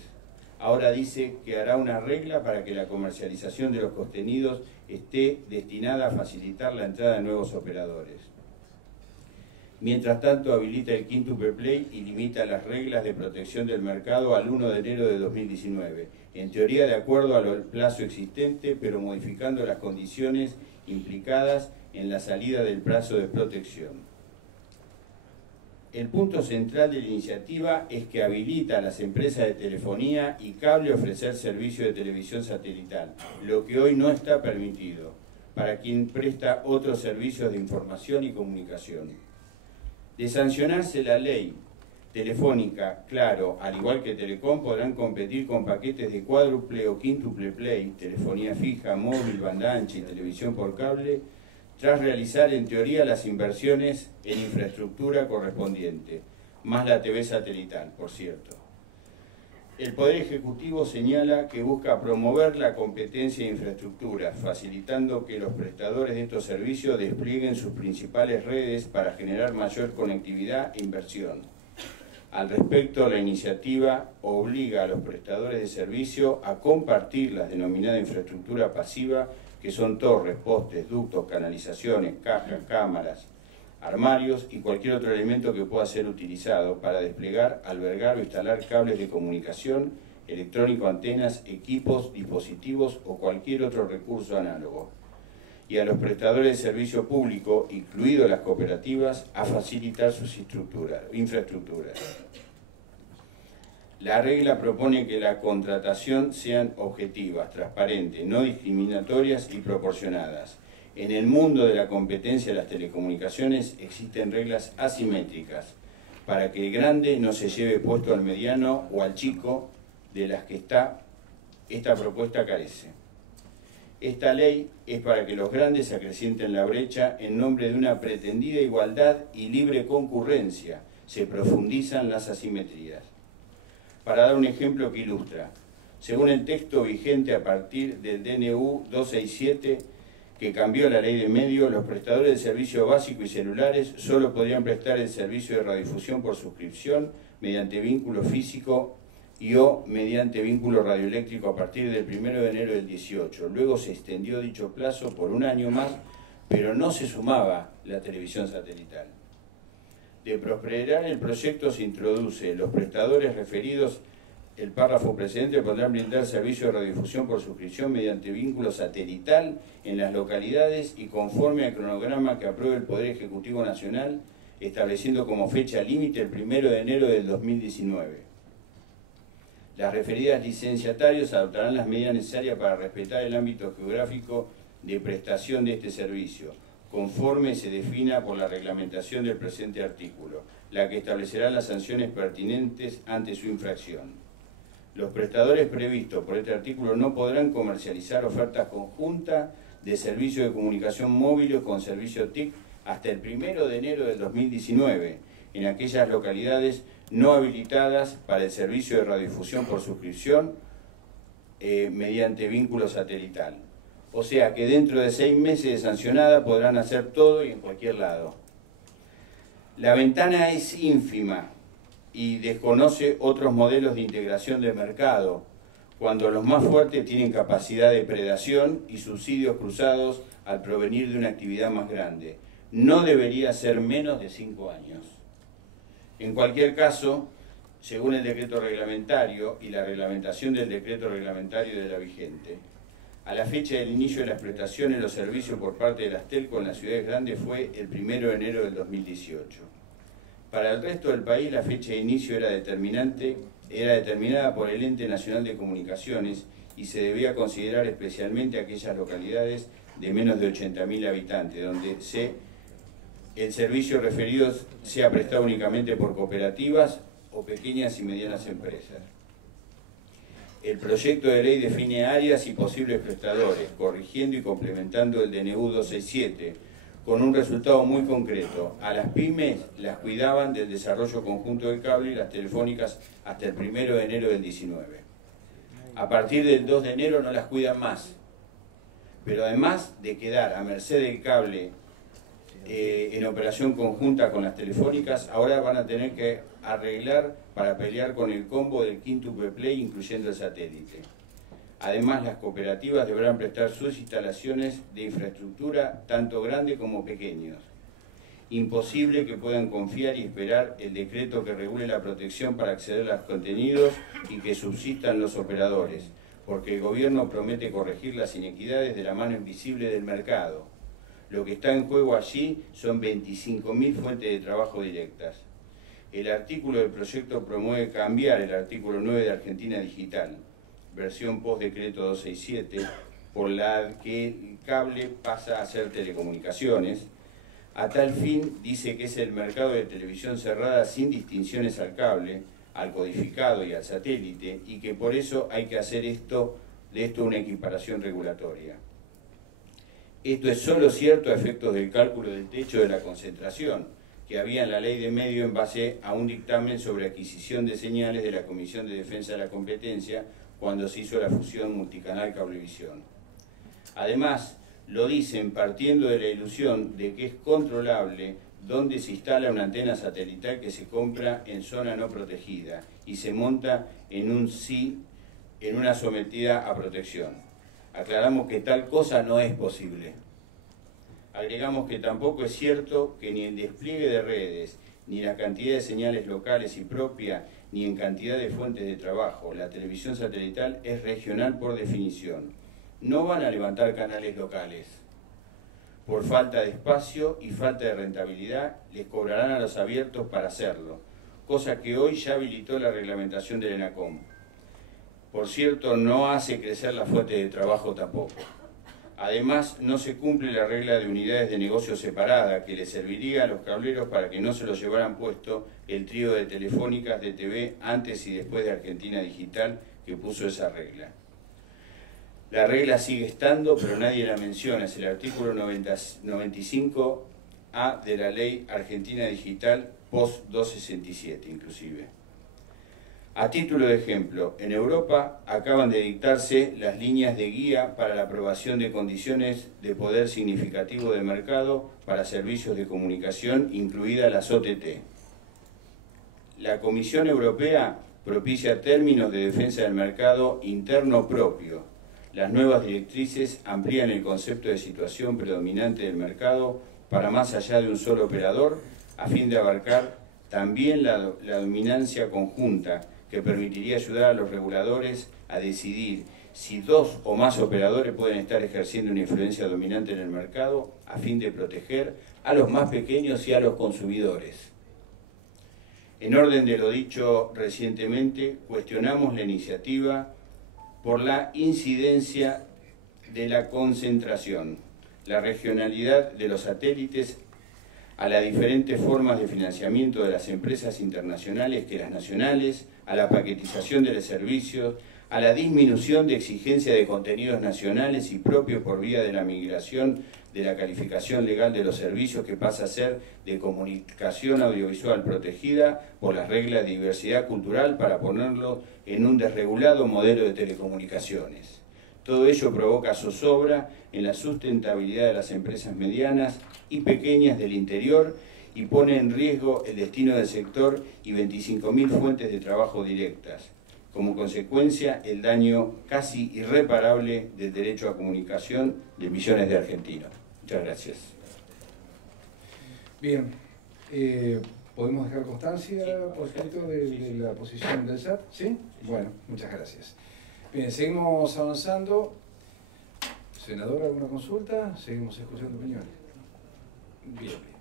Ahora dice que hará una regla para que la comercialización de los contenidos esté destinada a facilitar la entrada de nuevos operadores. Mientras tanto, habilita el quíntuple play y limita las reglas de protección del mercado al 1 de enero de 2019, en teoría de acuerdo al plazo existente, pero modificando las condiciones implicadas en la salida del plazo de protección. El punto central de la iniciativa es que habilita a las empresas de telefonía y cable a ofrecer servicio de televisión satelital, lo que hoy no está permitido, para quien presta otros servicios de información y comunicación. De sancionarse la ley, Telefónica, Claro, al igual que Telecom, podrán competir con paquetes de cuádruple o quíntuple play, telefonía fija, móvil, banda ancha y televisión por cable, tras realizar en teoría las inversiones en infraestructura correspondiente, más la TV satelital, por cierto. El Poder Ejecutivo señala que busca promover la competencia de infraestructura, facilitando que los prestadores de estos servicios desplieguen sus principales redes para generar mayor conectividad e inversión. Al respecto, la iniciativa obliga a los prestadores de servicio a compartir la denominada infraestructura pasiva, que son torres, postes, ductos, canalizaciones, cajas, cámaras, armarios y cualquier otro elemento que pueda ser utilizado para desplegar, albergar o instalar cables de comunicación, electrónico, antenas, equipos, dispositivos o cualquier otro recurso análogo. Y a los prestadores de servicio público, incluidos las cooperativas, a facilitar sus infraestructuras. La regla propone que la contratación sean objetivas, transparentes, no discriminatorias y proporcionadas. En el mundo de la competencia de las telecomunicaciones existen reglas asimétricas para que el grande no se lleve puesto al mediano o al chico, de las que esta propuesta carece. Esta ley es para que los grandes acrecienten la brecha en nombre de una pretendida igualdad y libre concurrencia. Se profundizan las asimetrías. Para dar un ejemplo que ilustra, según el texto vigente a partir del DNU 267, que cambió la ley de medios, los prestadores de servicio básico y celulares solo podrían prestar el servicio de radiodifusión por suscripción mediante vínculo físico y o mediante vínculo radioeléctrico a partir del 1 de enero del 18. Luego se extendió dicho plazo por un año más, pero no se sumaba la televisión satelital. De prosperar el proyecto se introduce los prestadores referidos, el párrafo precedente, podrán brindar servicio de radiodifusión por suscripción mediante vínculo satelital en las localidades y conforme al cronograma que apruebe el Poder Ejecutivo Nacional, estableciendo como fecha límite el 1 de enero del 2019. Las referidas licenciatarios adoptarán las medidas necesarias para respetar el ámbito geográfico de prestación de este servicio, conforme se defina por la reglamentación del presente artículo, la que establecerá las sanciones pertinentes ante su infracción. Los prestadores previstos por este artículo no podrán comercializar ofertas conjuntas de servicio de comunicación móvil con servicio TIC hasta el 1 de enero del 2019, en aquellas localidades no habilitadas para el servicio de radiodifusión por suscripción mediante vínculo satelital. O sea que dentro de 6 meses de sancionada podrán hacer todo y en cualquier lado. La ventana es ínfima y desconoce otros modelos de integración del mercado, cuando los más fuertes tienen capacidad de predación y subsidios cruzados al provenir de una actividad más grande. No debería ser menos de 5 años. En cualquier caso, según el decreto reglamentario y la reglamentación del decreto reglamentario de la vigente, a la fecha del inicio de las prestaciones de los servicios por parte de las telco en las ciudades grandes fue el 1 de enero del 2018. Para el resto del país la fecha de inicio era determinada por el Ente Nacional de Comunicaciones y se debía considerar especialmente aquellas localidades de menos de 80.000 habitantes, donde el servicio referido sea prestado únicamente por cooperativas o pequeñas y medianas empresas. El proyecto de ley define áreas y posibles prestadores, corrigiendo y complementando el DNU 267, con un resultado muy concreto. A las pymes las cuidaban del desarrollo conjunto del cable y las telefónicas hasta el 1 de enero del 19. A partir del 2 de enero no las cuidan más, pero además de quedar a merced del cable en operación conjunta con las telefónicas, ahora van a tener que arreglar para pelear con el combo del quíntuple play, incluyendo el satélite. Además, las cooperativas deberán prestar sus instalaciones de infraestructura, tanto grandes como pequeños. imposible que puedan confiar y esperar el decreto que regule la protección para acceder a los contenidos y que subsistan los operadores, porque el gobierno promete corregir las inequidades de la mano invisible del mercado. Lo que está en juego allí son 25.000 fuentes de trabajo directas. El artículo del proyecto promueve cambiar el artículo 9 de Argentina Digital, versión post-decreto 267, por la que el cable pasa a ser telecomunicaciones. A tal fin, dice que es el mercado de televisión cerrada sin distinciones al cable, al codificado y al satélite, y que por eso hay que hacer de esto una equiparación regulatoria. Esto es solo cierto a efectos del cálculo del techo de la concentración, que había en la ley de medio en base a un dictamen sobre adquisición de señales de la Comisión de Defensa de la Competencia cuando se hizo la fusión multicanal Cablevisión. Además, lo dicen partiendo de la ilusión de que es controlable dónde se instala una antena satelital que se compra en zona no protegida y se monta en una sometida a protección. Aclaramos que tal cosa no es posible. Agregamos que tampoco es cierto que ni en despliegue de redes, ni en la cantidad de señales locales y propia, ni en cantidad de fuentes de trabajo, la televisión satelital es regional por definición. No van a levantar canales locales. Por falta de espacio y falta de rentabilidad, les cobrarán a los abiertos para hacerlo, cosa que hoy ya habilitó la reglamentación del ENACOM. Por cierto, no hace crecer la fuente de trabajo tampoco. Además, no se cumple la regla de unidades de negocio separada que le serviría a los cableros para que no se lo llevaran puesto el trío de telefónicas de TV antes y después de Argentina Digital que puso esa regla. La regla sigue estando, pero nadie la menciona. Es el artículo 95A de la ley Argentina Digital post 267 inclusive. A título de ejemplo, en Europa acaban de dictarse las líneas de guía para la aprobación de condiciones de poder significativo de mercado para servicios de comunicación, incluidas las OTT. La Comisión Europea propicia términos de defensa del mercado interno propio. Las nuevas directrices amplían el concepto de situación predominante del mercado para más allá de un solo operador, a fin de abarcar también la dominancia conjunta, que permitiría ayudar a los reguladores a decidir si dos o más operadores pueden estar ejerciendo una influencia dominante en el mercado a fin de proteger a los más pequeños y a los consumidores. En orden de lo dicho recientemente, cuestionamos la iniciativa por la incidencia de la concentración, la regionalidad de los satélites, a las diferentes formas de financiamiento de las empresas internacionales que las nacionales, a la paquetización de los servicios, a la disminución de exigencia de contenidos nacionales y propios por vía de la migración de la calificación legal de los servicios que pasa a ser de comunicación audiovisual protegida por las reglas de diversidad cultural para ponerlo en un desregulado modelo de telecomunicaciones. Todo ello provoca zozobra en la sustentabilidad de las empresas medianas y pequeñas del interior y pone en riesgo el destino del sector y 25.000 fuentes de trabajo directas. Como consecuencia, el daño casi irreparable del derecho a comunicación de millones de argentinos. Muchas gracias. Bien, ¿podemos dejar constancia, por escrito, de la posición del SAT? ¿Sí? Bueno, muchas gracias. Bien, seguimos avanzando. Senador, ¿alguna consulta? Seguimos escuchando opiniones. Bien.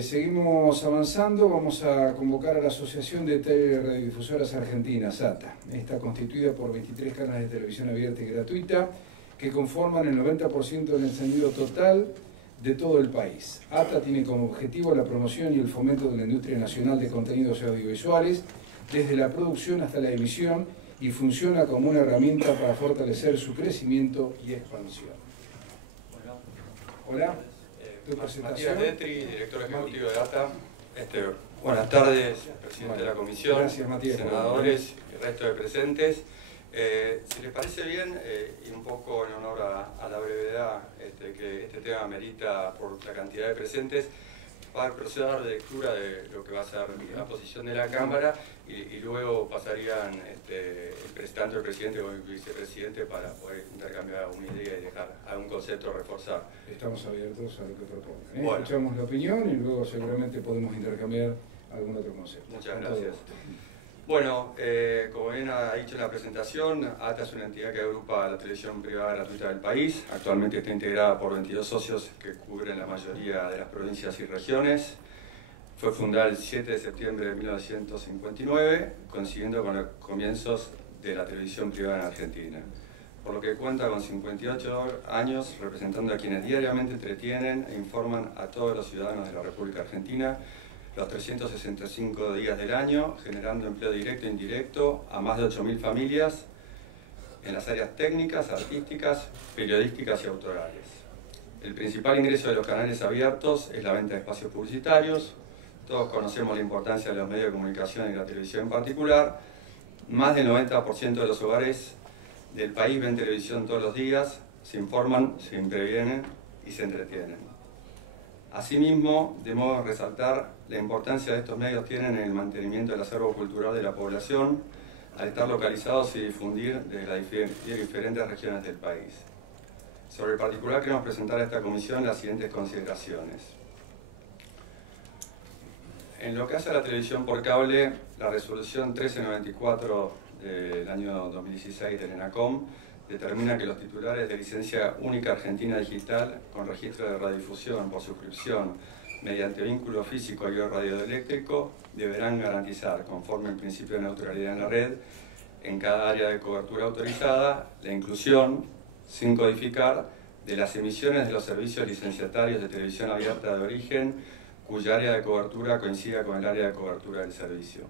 Seguimos avanzando. Vamos a convocar a la Asociación de Teleradiodifusoras Argentinas, ATA. Está constituida por 23 canales de televisión abierta y gratuita que conforman el 90% del encendido total de todo el país. ATA tiene como objetivo la promoción y el fomento de la industria nacional de contenidos audiovisuales, desde la producción hasta la emisión, y funciona como una herramienta para fortalecer su crecimiento y expansión. Hola. ¿Tu presentación? Matías Detri, director ejecutivo de ATA. Buenas tardes, presidente de la comisión, gracias, Matías, senadores y resto de presentes. Si les parece bien, y un poco en honor a la brevedad que este tema amerita por la cantidad de presentes, para proceder a la lectura de lo que va a ser la posición de la Cámara y luego pasarían tanto el presidente como el vicepresidente para poder intercambiar una idea y dejar algún concepto reforzar. Estamos abiertos a lo que propongan, ¿eh? Bueno. Escuchamos la opinión y luego seguramente podemos intercambiar algún otro concepto. Muchas gracias. Bueno, como bien ha dicho en la presentación, ATA es una entidad que agrupa la televisión privada gratuita del país. Actualmente está integrada por 22 socios que cubren la mayoría de las provincias y regiones. Fue fundada el 7 de septiembre de 1959, coincidiendo con los comienzos de la televisión privada en Argentina, por lo que cuenta con 58 años representando a quienes diariamente entretienen e informan a todos los ciudadanos de la República Argentina los 365 días del año, generando empleo directo e indirecto a más de 8.000 familias en las áreas técnicas, artísticas, periodísticas y autorales. El principal ingreso de los canales abiertos es la venta de espacios publicitarios. Todos conocemos la importancia de los medios de comunicación y la televisión en particular. Más del 90% de los hogares del país ven televisión todos los días, se informan, se previenen y se entretienen. Asimismo, debemos resaltar la importancia de estos medios tienen en el mantenimiento del acervo cultural de la población, al estar localizados y difundir desde las diferentes regiones del país. Sobre el particular queremos presentar a esta comisión las siguientes consideraciones. En lo que hace a la televisión por cable, la resolución 1394 del año 2016 del ENACOM determina que los titulares de licencia única argentina digital con registro de radiodifusión por suscripción mediante vínculo físico y o radioeléctrico deberán garantizar, conforme al principio de neutralidad en la red, en cada área de cobertura autorizada, la inclusión, sin codificar, de las emisiones de los servicios licenciatarios de televisión abierta de origen cuya área de cobertura coincida con el área de cobertura del servicio.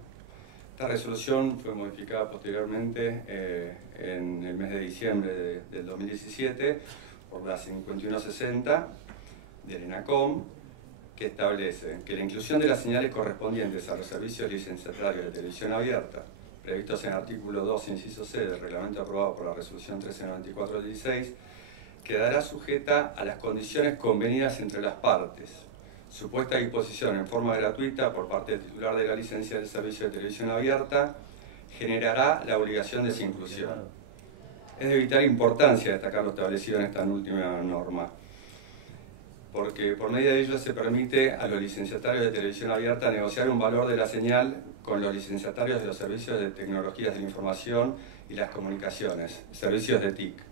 Esta resolución fue modificada posteriormente en el mes de diciembre del 2017 por la 5160 del ENACOM, que establece que la inclusión de las señales correspondientes a los servicios licenciatarios de televisión abierta, previstos en el artículo 2, inciso C del reglamento aprobado por la resolución 1394/16, quedará sujeta a las condiciones convenidas entre las partes, su puesta a disposición en forma gratuita por parte del titular de la licencia del servicio de televisión abierta generará la obligación de su inclusión. Es de vital importancia destacar lo establecido en esta última norma, porque por medio de ello se permite a los licenciatarios de televisión abierta negociar un valor de la señal con los licenciatarios de los servicios de tecnologías de la información y las comunicaciones, servicios de TIC.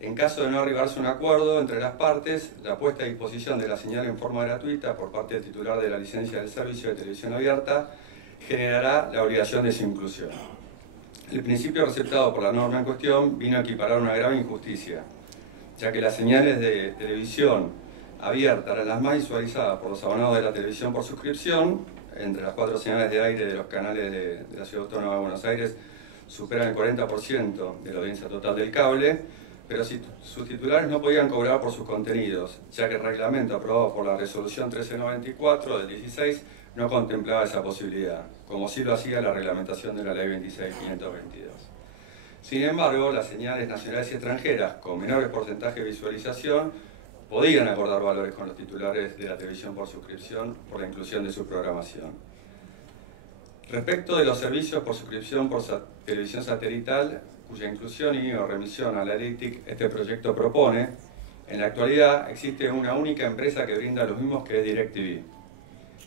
En caso de no arribarse a un acuerdo entre las partes, la puesta a disposición de la señal en forma gratuita por parte del titular de la licencia del servicio de televisión abierta generará la obligación de su inclusión. El principio receptado por la norma en cuestión vino a equiparar una grave injusticia, ya que las señales de televisión abierta eran las más visualizadas por los abonados de la televisión por suscripción. Entre las 4 señales de aire de los canales de la Ciudad Autónoma de Buenos Aires superan el 40% de la audiencia total del cable, pero si sus titulares no podían cobrar por sus contenidos, ya que el reglamento aprobado por la resolución 1394 del 16 no contemplaba esa posibilidad, como sí lo hacía la reglamentación de la ley 26522. Sin embargo, las señales nacionales y extranjeras con menores porcentajes de visualización podían acordar valores con los titulares de la televisión por suscripción por la inclusión de su programación. Respecto de los servicios por suscripción por televisión satelital, cuya inclusión y o remisión a la ley TIC este proyecto propone, en la actualidad existe una única empresa que brinda los mismos, que es DirecTV.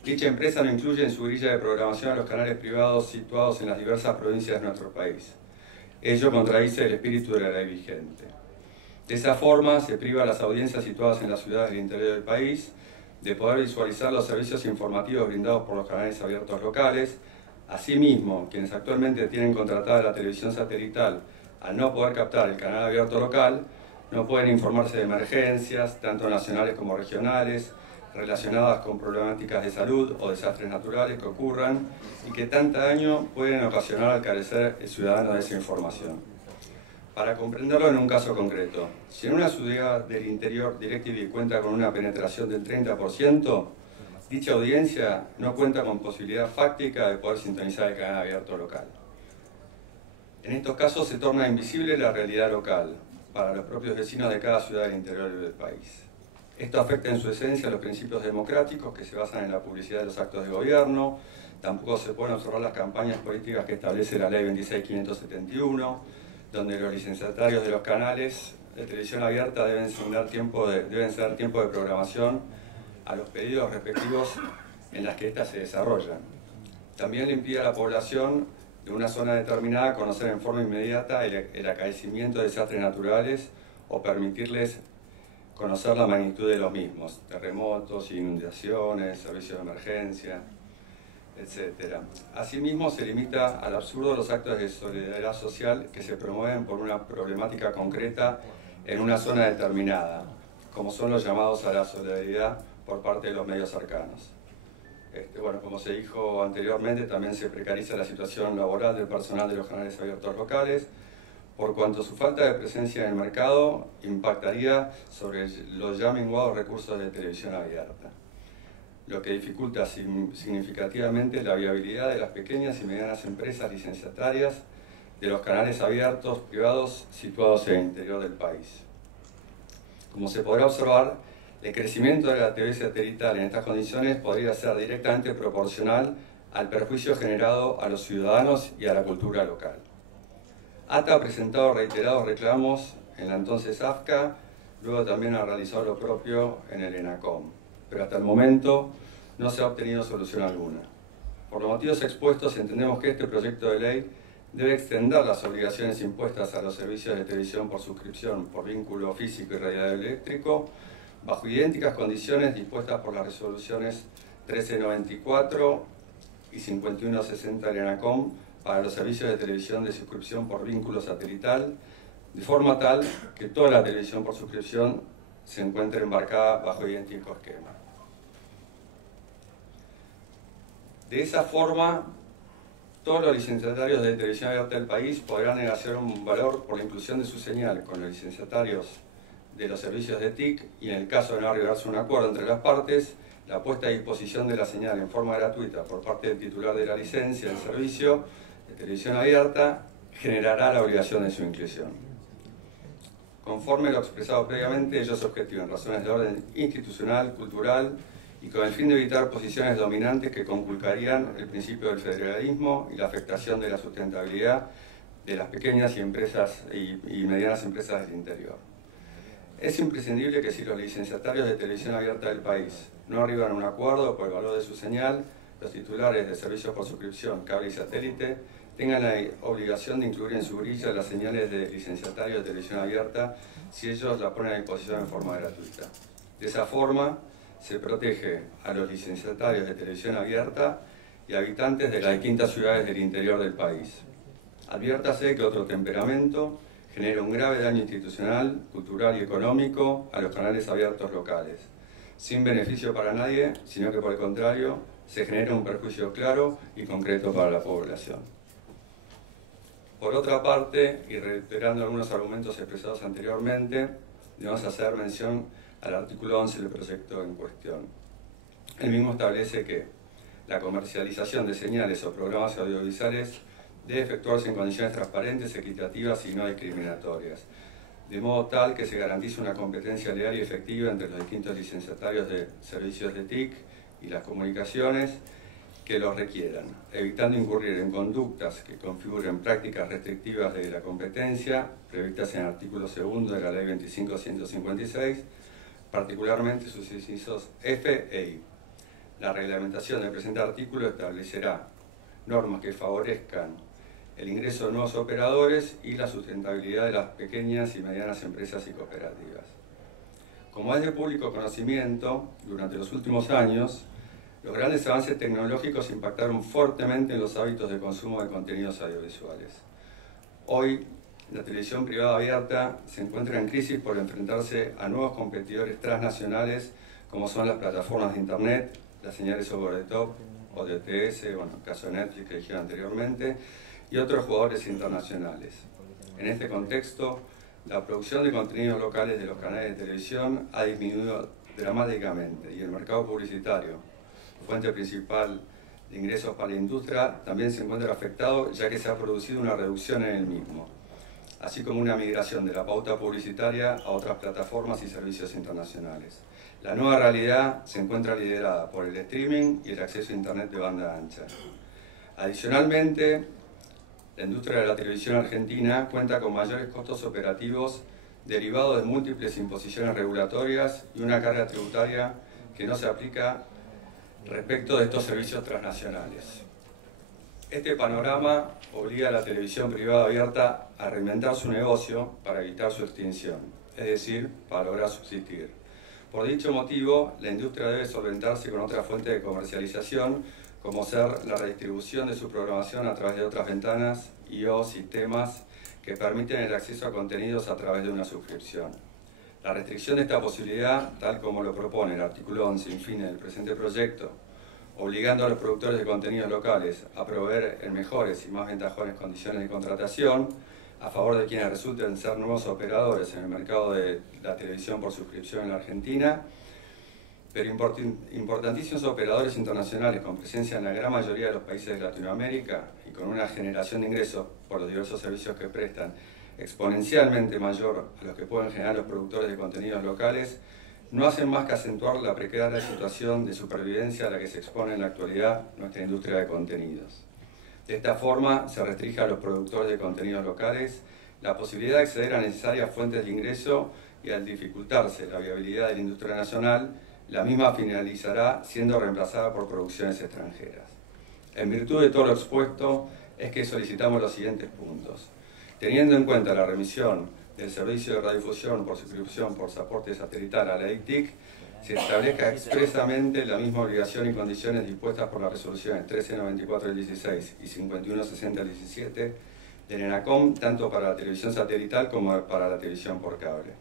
Dicha empresa no incluye en su grilla de programación a los canales privados situados en las diversas provincias de nuestro país. Ello contradice el espíritu de la ley vigente. De esa forma, se priva a las audiencias situadas en las ciudades del interior del país de poder visualizar los servicios informativos brindados por los canales abiertos locales. Asimismo, quienes actualmente tienen contratada la televisión satelital, al no poder captar el canal abierto local, no pueden informarse de emergencias, tanto nacionales como regionales, relacionadas con problemáticas de salud o desastres naturales que ocurran y que tanto daño pueden ocasionar al carecer el ciudadano de esa información. Para comprenderlo en un caso concreto, si en una ciudad del interior DirecTV cuenta con una penetración del 30%, dicha audiencia no cuenta con posibilidad fáctica de poder sintonizar el canal abierto local. En estos casos se torna invisible la realidad local para los propios vecinos de cada ciudad del interior del país. Esto afecta en su esencia los principios democráticos que se basan en la publicidad de los actos de gobierno. Tampoco se pueden observar las campañas políticas que establece la Ley 26.571, donde los licenciatarios de los canales de televisión abierta deben dar tiempo de programación a los pedidos respectivos en las que éstas se desarrollan. También le impide a la población de una zona determinada conocer en forma inmediata el acaecimiento de desastres naturales o permitirles conocer la magnitud de los mismos, terremotos, inundaciones, servicios de emergencia, etc. Asimismo, se limita al absurdo los actos de solidaridad social que se promueven por una problemática concreta en una zona determinada, como son los llamados a la solidaridad por parte de los medios cercanos. Bueno, como se dijo anteriormente, también se precariza la situación laboral del personal de los canales abiertos locales, por cuanto su falta de presencia en el mercado impactaría sobre los ya menguados recursos de televisión abierta, lo que dificulta significativamente la viabilidad de las pequeñas y medianas empresas licenciatarias de los canales abiertos privados situados en el interior del país. Como se podrá observar, el crecimiento de la TV satelital en estas condiciones podría ser directamente proporcional al perjuicio generado a los ciudadanos y a la cultura local. ATA ha presentado reiterados reclamos en la entonces AFCA, luego también ha realizado lo propio en el ENACOM, pero hasta el momento no se ha obtenido solución alguna. Por los motivos expuestos, entendemos que este proyecto de ley debe extender las obligaciones impuestas a los servicios de televisión por suscripción por vínculo físico y radioeléctrico, bajo idénticas condiciones dispuestas por las resoluciones 1394 y 5160 del ENACOM para los servicios de televisión de suscripción por vínculo satelital, de forma tal que toda la televisión por suscripción se encuentre embarcada bajo idéntico esquema. De esa forma, todos los licenciatarios de televisión abierta del país podrán negociar un valor por la inclusión de su señal con los licenciatarios de los servicios de TIC y, en el caso de no arribarse a un acuerdo entre las partes, la puesta a disposición de la señal en forma gratuita por parte del titular de la licencia del servicio de televisión abierta generará la obligación de su inclusión. Conforme lo expresado previamente, ello es objetivo en razones de orden institucional, cultural y con el fin de evitar posiciones dominantes que conculcarían el principio del federalismo y la afectación de la sustentabilidad de las pequeñas y medianas empresas del interior. Es imprescindible que si los licenciatarios de televisión abierta del país no arriban a un acuerdo por el valor de su señal, los titulares de servicios por suscripción, cable y satélite tengan la obligación de incluir en su grilla las señales de licenciatarios de televisión abierta si ellos la ponen a disposición en forma gratuita. De esa forma, se protege a los licenciatarios de televisión abierta y habitantes de las distintas ciudades del interior del país. Adviértase que otro temperamento genera un grave daño institucional, cultural y económico a los canales abiertos locales, sin beneficio para nadie, sino que por el contrario, se genera un perjuicio claro y concreto para la población. Por otra parte, y reiterando algunos argumentos expresados anteriormente, debemos hacer mención al artículo 11 del proyecto en cuestión. El mismo establece que la comercialización de señales o programas audiovisuales debe efectuarse en condiciones transparentes, equitativas y no discriminatorias, de modo tal que se garantice una competencia legal y efectiva entre los distintos licenciatarios de servicios de TIC y las comunicaciones que los requieran, evitando incurrir en conductas que configuren prácticas restrictivas de la competencia previstas en el artículo 2 de la Ley 25.156, particularmente sus incisos F e I. La reglamentación del presente artículo establecerá normas que favorezcan el ingreso de nuevos operadores y la sustentabilidad de las pequeñas y medianas empresas y cooperativas. Como es de público conocimiento, durante los últimos años, los grandes avances tecnológicos impactaron fuertemente en los hábitos de consumo de contenidos audiovisuales. Hoy, la televisión privada abierta se encuentra en crisis por enfrentarse a nuevos competidores transnacionales como son las plataformas de Internet, las señales over the top, OTT, bueno, el caso de Netflix que dijeron anteriormente, y otros jugadores internacionales. En este contexto, la producción de contenidos locales de los canales de televisión ha disminuido dramáticamente y el mercado publicitario, fuente principal de ingresos para la industria, también se encuentra afectado ya que se ha producido una reducción en el mismo. así como una migración de la pauta publicitaria a otras plataformas y servicios internacionales. La nueva realidad se encuentra liderada por el streaming y el acceso a Internet de banda ancha. Adicionalmente, la industria de la televisión argentina cuenta con mayores costos operativos derivados de múltiples imposiciones regulatorias y una carga tributaria que no se aplica respecto de estos servicios transnacionales. Este panorama obliga a la televisión privada abierta a reinventar su negocio para evitar su extinción, es decir, para lograr subsistir. Por dicho motivo, la industria debe solventarse con otra fuente de comercialización, como ser la redistribución de su programación a través de otras ventanas y/o sistemas que permiten el acceso a contenidos a través de una suscripción. La restricción de esta posibilidad, tal como lo propone el artículo 11 infine del presente proyecto, obligando a los productores de contenidos locales a proveer en mejores y más ventajosas condiciones de contratación, a favor de quienes resulten ser nuevos operadores en el mercado de la televisión por suscripción en la Argentina, pero importantísimos operadores internacionales con presencia en la gran mayoría de los países de Latinoamérica y con una generación de ingresos por los diversos servicios que prestan exponencialmente mayor a los que pueden generar los productores de contenidos locales, no hacen más que acentuar la precaria situación de supervivencia a la que se expone en la actualidad nuestra industria de contenidos. De esta forma, se restringe a los productores de contenidos locales la posibilidad de acceder a necesarias fuentes de ingreso y al dificultarse la viabilidad de la industria nacional, la misma finalizará siendo reemplazada por producciones extranjeras. En virtud de todo lo expuesto, es que solicitamos los siguientes puntos. Teniendo en cuenta la remisión del servicio de radiodifusión por suscripción por soporte satelital a la ICTIC, se establezca expresamente la misma obligación y condiciones dispuestas por las resoluciones 1394 del 16 y 5160 del 17 del ENACOM, tanto para la televisión satelital como para la televisión por cable.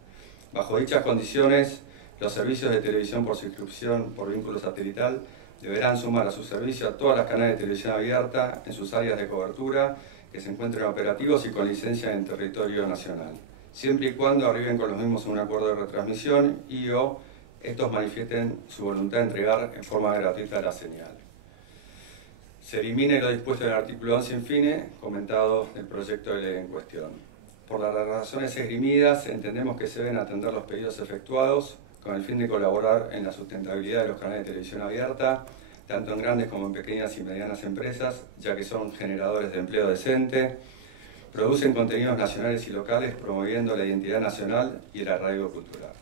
Bajo dichas condiciones, los servicios de televisión por suscripción por vínculo satelital deberán sumar a su servicio a todas las canales de televisión abierta en sus áreas de cobertura que se encuentren operativos y con licencia en el territorio nacional, siempre y cuando arriben con los mismos a un acuerdo de retransmisión y/o estos manifiesten su voluntad de entregar en forma gratuita la señal. Se elimine lo dispuesto en el artículo 11 infine, comentado del proyecto de ley en cuestión. Por las razones esgrimidas, entendemos que se deben atender los pedidos efectuados con el fin de colaborar en la sustentabilidad de los canales de televisión abierta, tanto en grandes como en pequeñas y medianas empresas, ya que son generadores de empleo decente, producen contenidos nacionales y locales promoviendo la identidad nacional y el arraigo cultural.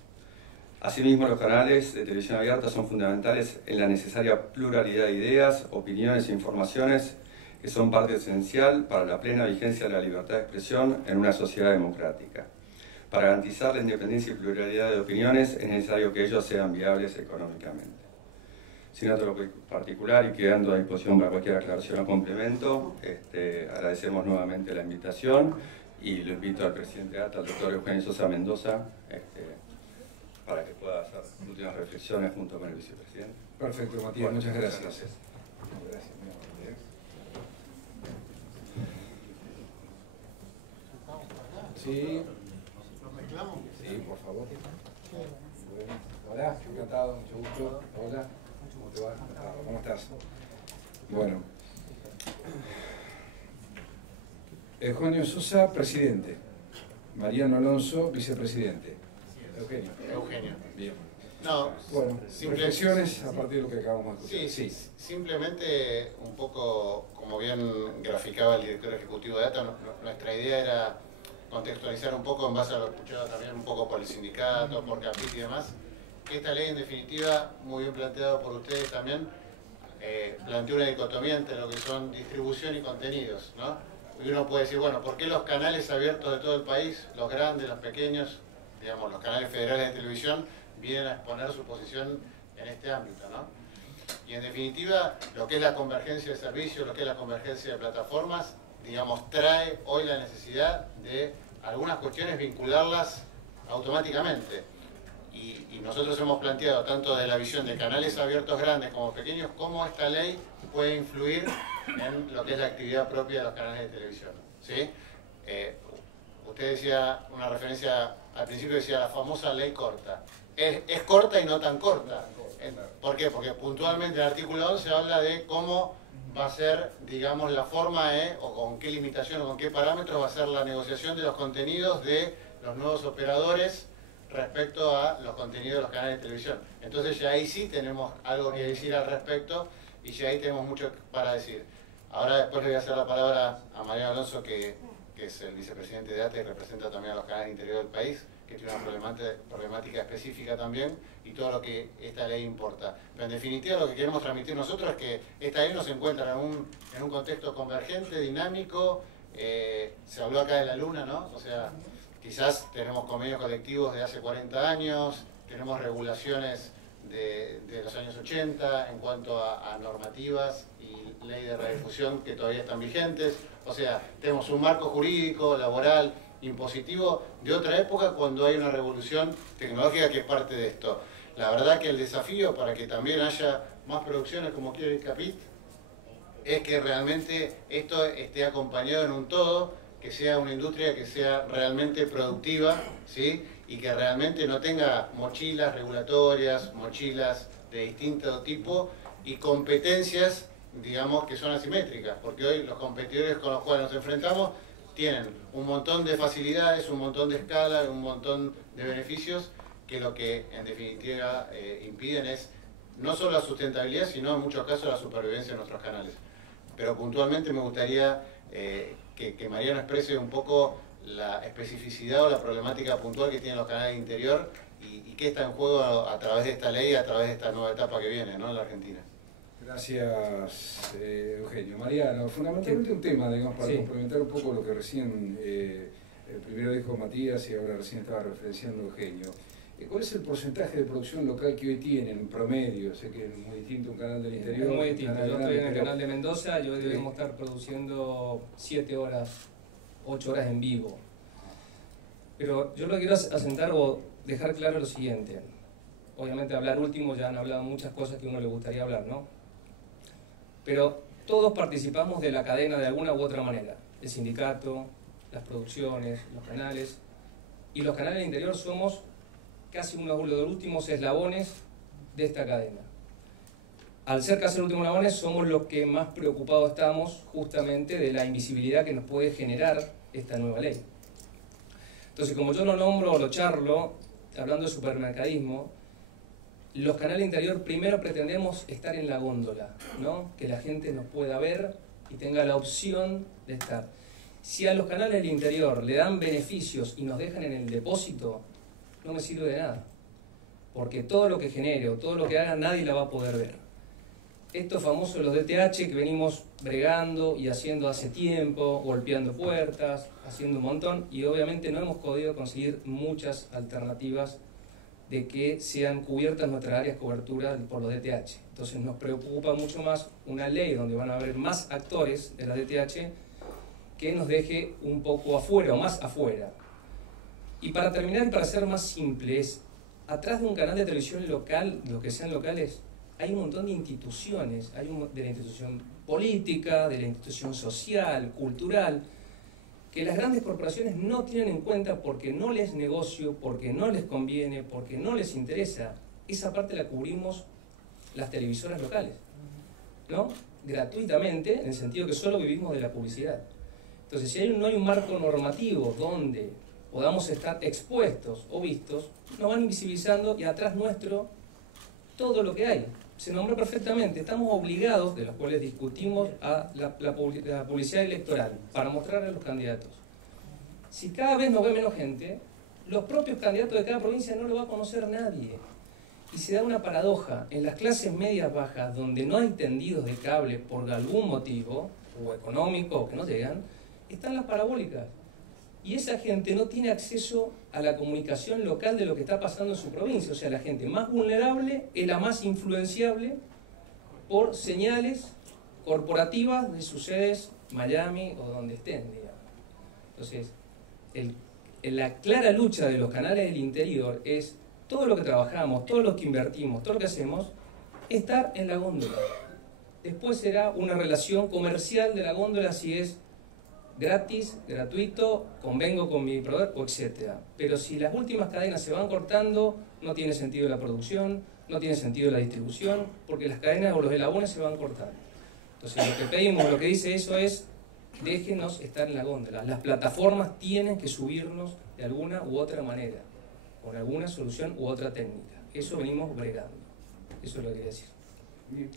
Asimismo, los canales de televisión abierta son fundamentales en la necesaria pluralidad de ideas, opiniones e informaciones que son parte esencial para la plena vigencia de la libertad de expresión en una sociedad democrática. Para garantizar la independencia y pluralidad de opiniones es necesario que ellos sean viables económicamente. Sin otro particular y quedando a disposición para cualquier aclaración o complemento, agradecemos nuevamente la invitación y lo invito al presidente ATA, al doctor Eugenio Sosa Mendoza, para que pueda hacer últimas reflexiones junto con el vicepresidente. Perfecto, Matías, muchas gracias. Gracias. Sí. Sí, por favor. Hola, encantado, mucho gusto. Hola, ¿cómo te va? ¿Cómo estás? Bueno. Eugenio Sosa, presidente. Mariano Alonso, vicepresidente. Eugenio. Bien. No, bueno, reflexiones a partir de lo que acabamos de escuchar. Sí, simplemente un poco, como bien graficaba el director ejecutivo de ATA, nuestra idea era contextualizar un poco en base a lo escuchado también un poco por el sindicato, por Capit y demás, que esta ley en definitiva, muy bien planteado por ustedes también, plantea una dicotomía entre lo que son distribución y contenidos, ¿no? Y uno puede decir, bueno, ¿por qué los canales abiertos de todo el país, los grandes, los pequeños, digamos, los canales federales de televisión, vienen a exponer su posición en este ámbito, ¿no? Y en definitiva, lo que es la convergencia de servicios, lo que es la convergencia de plataformas, digamos, trae hoy la necesidad de algunas cuestiones vincularlas automáticamente. Y nosotros hemos planteado, tanto de la visión de canales abiertos grandes como pequeños, cómo esta ley puede influir en lo que es la actividad propia de los canales de televisión, ¿sí? Usted decía, una referencia al principio decía la famosa ley corta. Es corta y no tan corta. ¿Por qué? Porque puntualmente el artículo 11 habla de cómo va a ser, digamos, la forma, o con qué limitación o con qué parámetros va a ser la negociación de los contenidos de los nuevos operadores respecto a los contenidos de los canales de televisión. Entonces ya ahí sí tenemos algo que decir al respecto y ya ahí tenemos mucho para decir. Ahora después le voy a hacer la palabra a Mariano Alonso, que es el vicepresidente de ATA y representa también a los canales interiores del país, que tiene una problemática específica también y todo lo que esta ley importa. Pero en definitiva lo que queremos transmitir nosotros es que esta ley nos encuentra en un contexto convergente, dinámico. Se habló acá de la luna, ¿no? O sea, quizás tenemos convenios colectivos de hace 40 años, tenemos regulaciones de los años 80 en cuanto a normativas y ley de radiodifusión que todavía están vigentes. O sea, tenemos un marco jurídico, laboral, impositivo de otra época cuando hay una revolución tecnológica que es parte de esto. La verdad que el desafío para que también haya más producciones como quiere el Capit es que realmente esto esté acompañado en un todo, que sea una industria que sea realmente productiva, ¿sí? Y que realmente no tenga mochilas regulatorias, mochilas de distinto tipo y competencias, digamos, que son asimétricas, porque hoy los competidores con los cuales nos enfrentamos tienen un montón de facilidades, un montón de escala, un montón de beneficios que lo que en definitiva impiden es no solo la sustentabilidad, sino en muchos casos la supervivencia de nuestros canales. Pero puntualmente me gustaría que Mariano exprese un poco la especificidad o la problemática puntual que tienen los canales de interior y qué está en juego a través de esta ley, a través de esta nueva etapa que viene, ¿no?, en la Argentina. Gracias, Eugenio. Mariano, fundamentalmente un tema, digamos, para complementar un poco lo que recién primero dijo Matías y ahora recién estaba referenciando Eugenio. ¿Cuál es el porcentaje de producción local que hoy tienen en promedio? Sé que es muy distinto un canal del interior. Es muy distinto. Yo estoy en el canal de Mendoza y hoy debemos estar produciendo 7 horas, 8 horas en vivo. Pero yo lo quiero asentar o dejar claro lo siguiente. Obviamente hablar último, ya han hablado muchas cosas que a uno le gustaría hablar, ¿no? Pero todos participamos de la cadena de alguna u otra manera. El sindicato, las producciones, los canales. Y los canales del interior somos casi uno de los últimos eslabones de esta cadena. Al ser casi los últimos eslabones, somos los que más preocupados estamos justamente de la invisibilidad que nos puede generar esta nueva ley. Entonces, como yo lo nombro o lo charlo, hablando de supermercadismo, los canales interior primero pretendemos estar en la góndola, ¿no? Que la gente nos pueda ver y tenga la opción de estar. Si a los canales del interior le dan beneficios y nos dejan en el depósito, no me sirve de nada, porque todo lo que genere o todo lo que haga nadie la va a poder ver. Estos famosos los DTH que venimos bregando y haciendo hace tiempo, golpeando puertas, haciendo un montón, y obviamente no hemos podido conseguir muchas alternativas de que sean cubiertas nuestras áreas de cobertura por los DTH. Entonces nos preocupa mucho más una ley donde van a haber más actores de las DTH que nos deje un poco afuera o más afuera. Y para terminar y para ser más simples, atrás de un canal de televisión local, los que sean locales, hay un montón de instituciones, de la institución política, de la institución social, cultural, que las grandes corporaciones no tienen en cuenta porque no les negocio, porque no les conviene, porque no les interesa. Esa parte la cubrimos las televisoras locales, ¿no? Gratuitamente, en el sentido que solo vivimos de la publicidad. Entonces, si no hay un marco normativo donde podamos estar expuestos o vistos, nos van invisibilizando y atrás nuestro todo lo que hay. Se nombró perfectamente, estamos obligados, de los cuales discutimos, a la publicidad electoral para mostrar a los candidatos. Si cada vez nos ve menos gente, los propios candidatos de cada provincia no lo va a conocer nadie. Y se da una paradoja, en las clases medias bajas, donde no hay tendidos de cable por algún motivo, o económico, o que no llegan, están las parabólicas. Y esa gente no tiene acceso a la comunicación local de lo que está pasando en su provincia. O sea, la gente más vulnerable es la más influenciable por señales corporativas de sus sedes, Miami o donde estén, digamos. Entonces, la clara lucha de los canales del interior es todo lo que trabajamos, todo lo que invertimos, todo lo que hacemos, estar en la góndola. Después será una relación comercial de la góndola si es gratis, gratuito, convengo con mi proveedor, etc. Pero si las últimas cadenas se van cortando, no tiene sentido la producción, no tiene sentido la distribución, porque las cadenas o los eslabones se van cortando. Entonces lo que pedimos, lo que dice eso es, déjenos estar en la góndola. Las plataformas tienen que subirnos de alguna u otra manera, con alguna solución u otra técnica. Eso venimos bregando. Eso es lo que quería decir. Bien.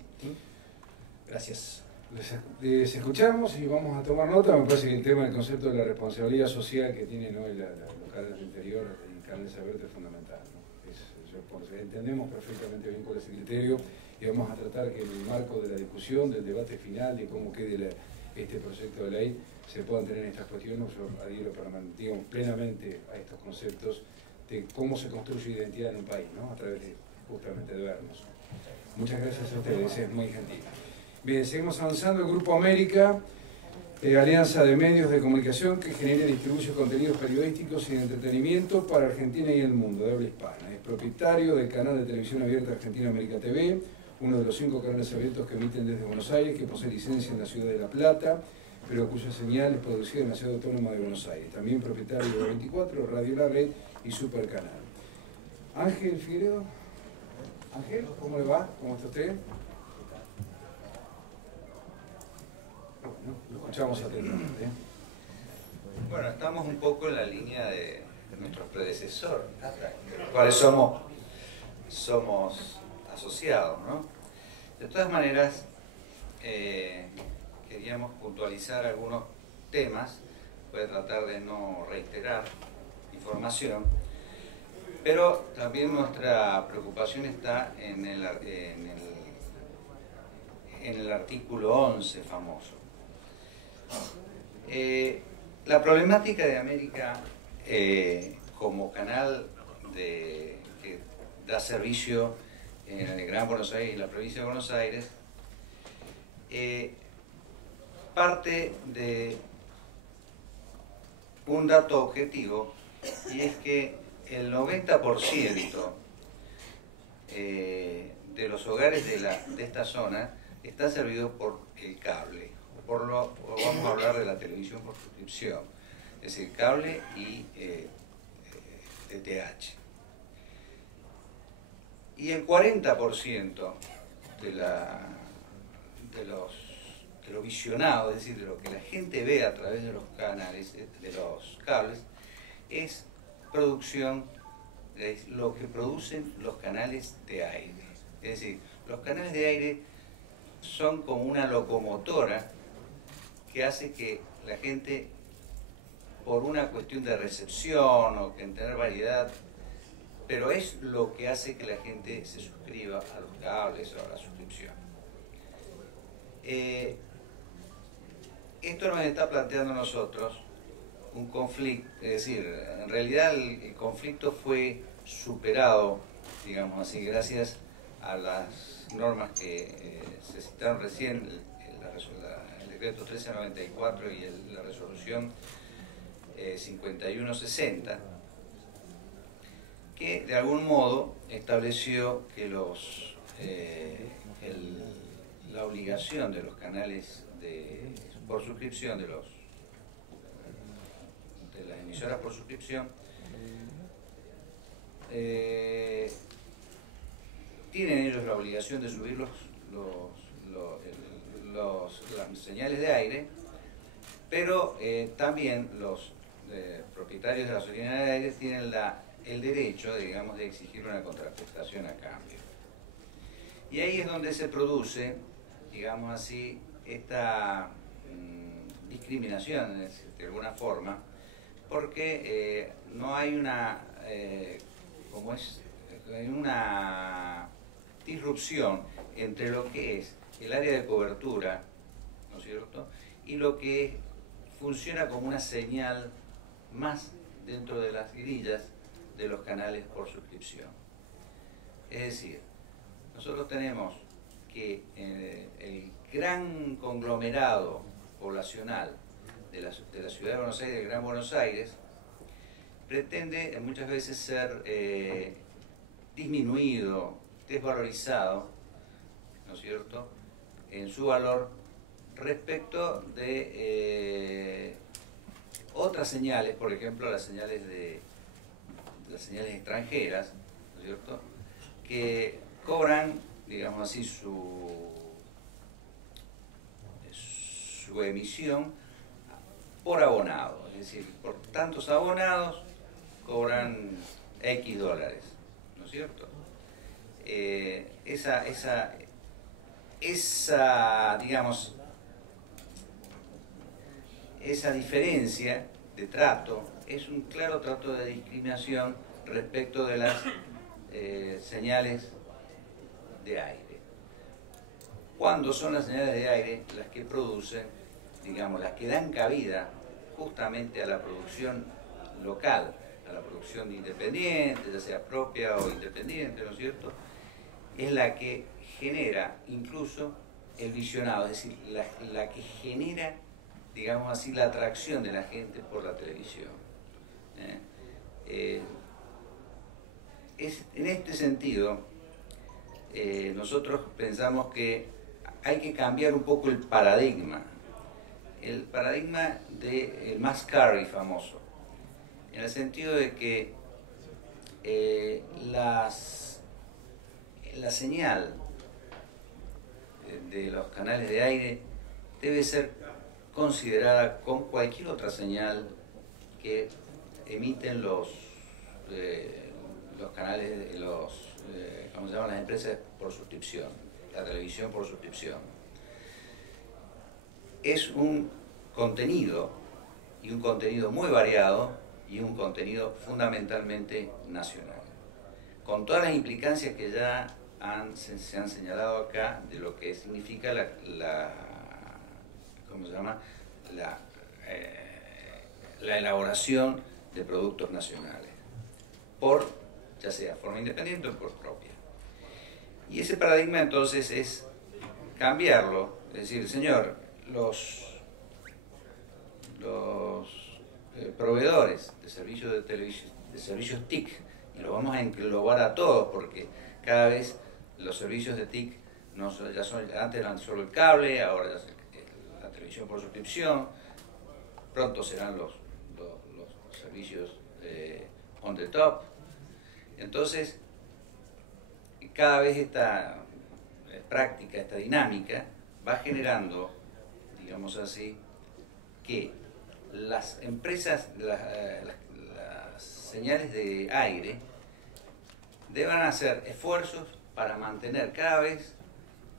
Gracias. Les escuchamos y vamos a tomar nota. Me parece que el tema del concepto de la responsabilidad social que tienen hoy los canales del interior y canales abiertos es fundamental, ¿no? Entendemos perfectamente bien cuál es el criterio y vamos a tratar que en el marco de la discusión, del debate final, de cómo quede este proyecto de ley, se puedan tener estas cuestiones. Yo adhiero plenamente a estos conceptos de cómo se construye identidad en un país, ¿no? A través justamente de vernos. Muchas gracias a ustedes, es muy gentil. Bien, seguimos avanzando. El Grupo América, alianza de medios de comunicación que genera y distribuye contenidos periodísticos y de entretenimiento para Argentina y el mundo de habla hispana. Es propietario del canal de televisión abierta Argentina América TV, uno de los 5 canales abiertos que emiten desde Buenos Aires, que posee licencia en la ciudad de La Plata, pero cuya señal es producida en la ciudad autónoma de Buenos Aires. También propietario de 24, Radio La Red y Supercanal. Ángel Figueredo. Ángel, ¿cómo le va? ¿Cómo está usted? Bueno, lo escuchamos atentamente. Bueno, estamos un poco en la línea de nuestro predecesor, de los cuales somos asociados, ¿no? De todas maneras, queríamos puntualizar algunos temas, voy a tratar de no reiterar información, pero también nuestra preocupación está en el artículo 11 famoso. La problemática de América como canal que da servicio en el Gran Buenos Aires y la provincia de Buenos Aires parte de un dato objetivo, y es que el 90% de los hogares de esta zona está servido por el cable. Vamos a hablar de la televisión por suscripción, es decir, cable y DTH. Y el 40% de lo visionado, es decir, de lo que la gente ve a través de los canales, de los cables, es producción, es lo que producen los canales de aire. Es decir, los canales de aire son como una locomotora que hace que la gente, por una cuestión de recepción o en tener variedad, pero es lo que hace que la gente se suscriba a los cables o a la suscripción. Esto nos está planteando a nosotros un conflicto, es decir, en realidad el conflicto fue superado, digamos así, gracias a las normas que se citaron recién, el decreto 1394 y la resolución 5160, que de algún modo estableció que la obligación de los canales por suscripción, de las emisoras por suscripción, tienen ellos la obligación de subir las señales de aire, pero también los propietarios de las unidades de aire tienen el derecho, digamos, de exigir una contraprestación a cambio. Y ahí es donde se produce, digamos así, esta discriminación, de alguna forma, porque no hay una disrupción entre lo que es el área de cobertura, ¿no es cierto?, y lo que funciona como una señal más dentro de las grillas de los canales por suscripción. Es decir, nosotros tenemos que el gran conglomerado poblacional de la ciudad de Buenos Aires, del Gran Buenos Aires, pretende muchas veces ser disminuido, desvalorizado, ¿no es cierto?, en su valor respecto de otras señales, por ejemplo las señales extranjeras, ¿no es cierto?, que cobran, digamos así, su emisión por abonado, es decir, por tantos abonados cobran X dólares, ¿no es cierto? Digamos, esa diferencia de trato es un claro trato de discriminación respecto de las señales de aire. Cuando son las señales de aire las que producen, digamos, las que dan cabida justamente a la producción local, a la producción independiente, ya sea propia o independiente, ¿no es cierto? Es la que genera incluso el visionado, es decir, la que genera, digamos así, la atracción de la gente por la televisión. En este sentido, nosotros pensamos que hay que cambiar un poco el paradigma del Max Carey famoso, en el sentido de que la señal de los canales de aire debe ser considerada con cualquier otra señal que emiten los canales, ¿cómo se llaman? Las empresas por suscripción, la televisión por suscripción. Es un contenido, y un contenido muy variado, y un contenido fundamentalmente nacional, con todas las implicancias que ya se han señalado acá de lo que significa ¿cómo se llama? La elaboración de productos nacionales, ya sea forma independiente o por propia. Y ese paradigma entonces es cambiarlo, es decir, señor, los proveedores de servicios de televisión, de servicios TIC, y lo vamos a englobar a todos porque cada vez los servicios de TIC antes eran solo el cable, ahora ya la televisión por suscripción, pronto serán los servicios on the top. Entonces, cada vez esta práctica, esta dinámica, va generando, digamos así, que las empresas, las señales de aire, deban hacer esfuerzos para mantener cada vez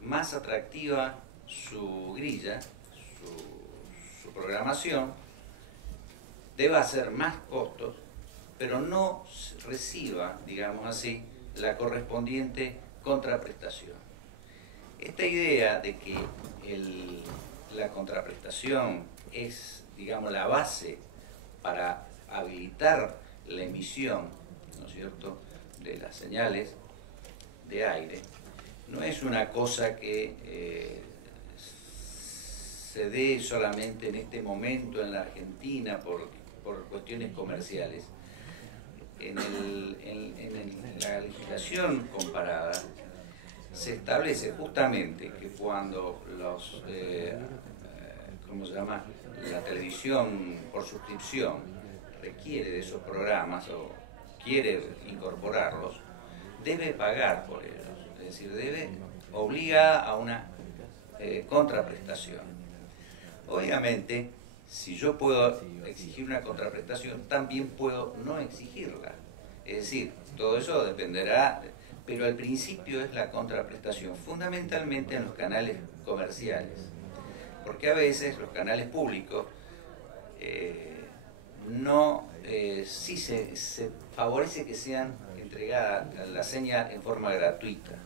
más atractiva su grilla, su programación, deba hacer más costos, pero no reciba, digamos así, la correspondiente contraprestación. Esta idea de que la contraprestación es, digamos, la base para habilitar la emisión, ¿no es cierto?, de las señales de aire, no es una cosa que se dé solamente en este momento en la Argentina por cuestiones comerciales. En la legislación comparada se establece justamente que cuando ¿cómo se llama?, la televisión por suscripción requiere de esos programas o quiere incorporarlos, debe pagar por ellos, es decir, obliga a una contraprestación. Obviamente, si yo puedo exigir una contraprestación, también puedo no exigirla. Es decir, todo eso dependerá, pero al principio es la contraprestación, fundamentalmente en los canales comerciales. Porque a veces los canales públicos sí se favorece que sean entregadas la señal en forma gratuita.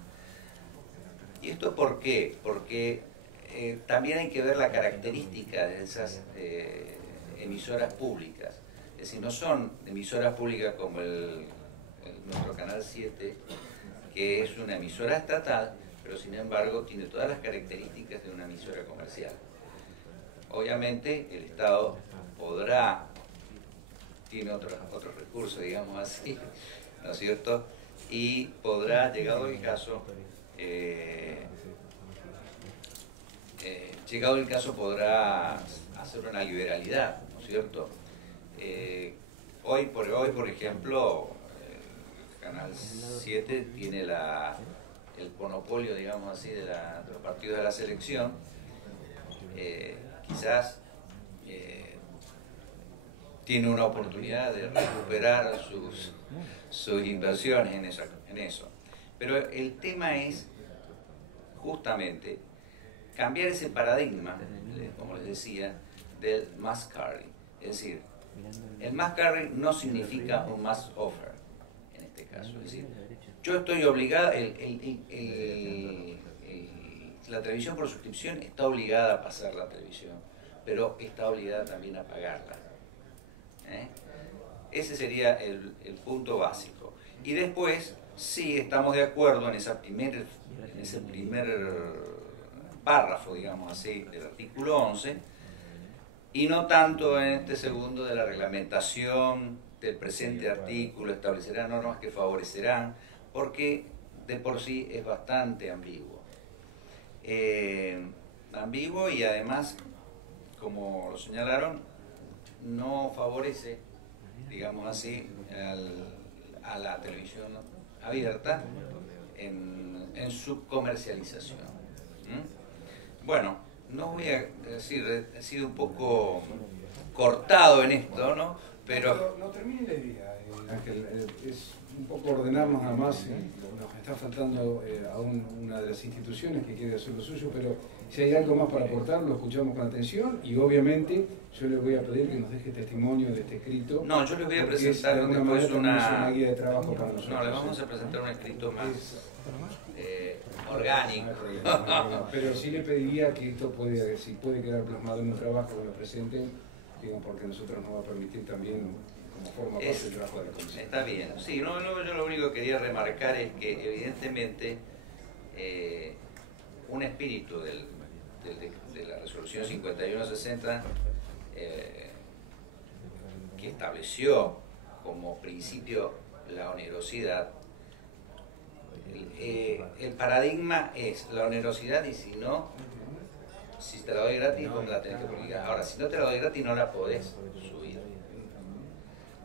¿Y esto por qué? Porque también hay que ver la característica de esas emisoras públicas. Es decir, no son emisoras públicas como nuestro Canal 7, que es una emisora estatal, pero sin embargo tiene todas las características de una emisora comercial. Obviamente el Estado tiene otros recursos, digamos así, ¿no es cierto? Y podrá, llegado el caso, podrá hacer una liberalidad, ¿no es cierto? Hoy por ejemplo, Canal 7 tiene el monopolio, digamos así, de los partidos de la selección. quizás tiene una oportunidad de recuperar sus inversiones en eso. Pero el tema es justamente cambiar ese paradigma, como les decía, del must carry. Es decir, el must carry no significa un must offer en este caso. Es decir, yo estoy obligada, la televisión por suscripción está obligada a pasar la televisión, pero está obligada también a pagarla. Ese sería el punto básico. Y después, sí estamos de acuerdo en ese primer párrafo, digamos así, del artículo 11, y no tanto en este segundo de la reglamentación del presente artículo, establecerá normas que favorecerán, porque de por sí es bastante ambiguo. Ambiguo y además, como lo señalaron, no favorece, digamos así, a la televisión abierta en su comercialización. Bueno, no voy a decir, he sido un poco cortado en esto, ¿no? Pero no termine la idea, Ángel, es un poco ordenarnos nada más, nos está faltando aún una de las instituciones que quiere hacer lo suyo, pero si hay algo más para aportar, lo escuchamos con atención y obviamente yo le voy a pedir que nos deje testimonio de este escrito. No, yo les voy a presentar después una guía de trabajo para nosotros. No, les vamos a presentar un escrito más orgánico. Pero sí le pediría que esto puede, si puede quedar plasmado en un trabajo que lo presenten, digo, porque nosotros nos va a permitir también, como forma parte del trabajo de la comisión. Está bien, sí, no, yo lo único que quería remarcar es que evidentemente un espíritu de la resolución 5160 que estableció como principio la onerosidad, el paradigma es la onerosidad y si no, si te la doy gratis, vos me la tenés que publicar. Ahora, si no te la doy gratis, no la podés subir.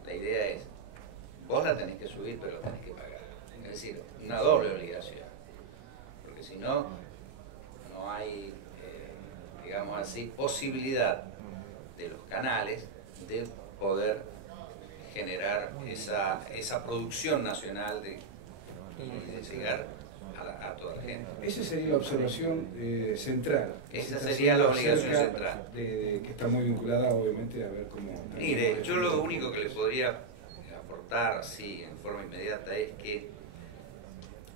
La idea es, vos la tenés que subir, pero la tenés que pagar. Es decir, una doble obligación. Porque si no, no hay, digamos así, posibilidad de los canales de poder generar esa producción nacional de llegar a toda la gente. Esa sería la observación central. Esa sería la obligación central. Que está muy vinculada, obviamente, a ver cómo... Mire, yo lo único que le podría aportar así en forma inmediata es que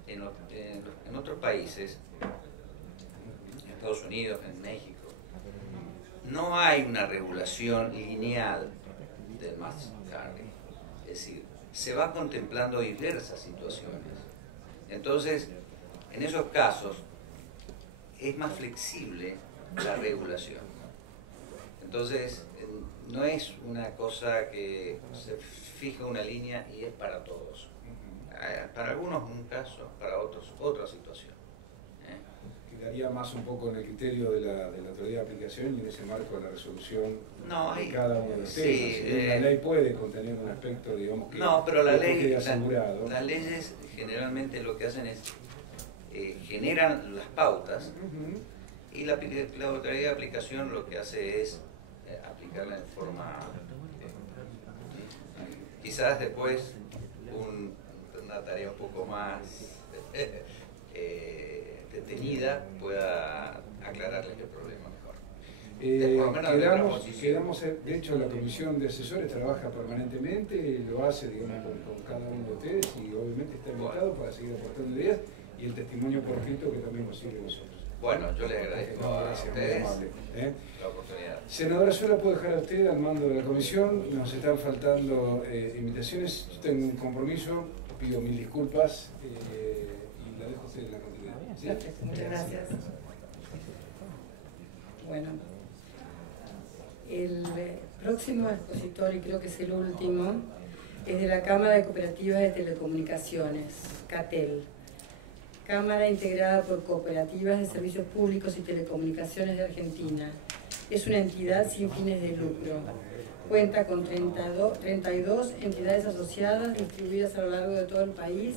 en otros países, en Estados Unidos, en México, no hay una regulación lineal del must carry. Es decir, se va contemplando diversas situaciones. Entonces, en esos casos, es más flexible la regulación. Entonces, no es una cosa que se fija una línea y es para todos. Para algunos un caso, para otros otra situación. Quedaría más un poco en el criterio de la autoridad de aplicación y en ese marco de la resolución de cada uno de los temas. Sí, la ley puede contener un aspecto, digamos, que no, pero la ley, quede asegurado. las leyes generalmente lo que hacen es generan las pautas y la autoridad de aplicación lo que hace es aplicarla en forma quizás después una tarea un poco más detenida pueda aclararles el problema mejor. Quedamos, de hecho, la comisión de asesores trabaja permanentemente, lo hace, digamos, con cada uno de ustedes y obviamente está invitado para seguir aportando ideas y el testimonio por escrito que también nos sirve a nosotros. Bueno, yo les agradezco a ustedes la oportunidad. Senadora, yo la puedo dejar a usted al mando de la comisión, nos están faltando invitaciones, yo tengo un compromiso, pido mil disculpas y la dejo a usted en la continuidad. ¿Sí? Muchas gracias. Bueno, el próximo expositor, y creo que es el último, es de la Cámara de Cooperativas de Telecomunicaciones, CATEL. Cámara integrada por Cooperativas de Servicios Públicos y Telecomunicaciones de Argentina. Es una entidad sin fines de lucro. Cuenta con 32 entidades asociadas distribuidas a lo largo de todo el país,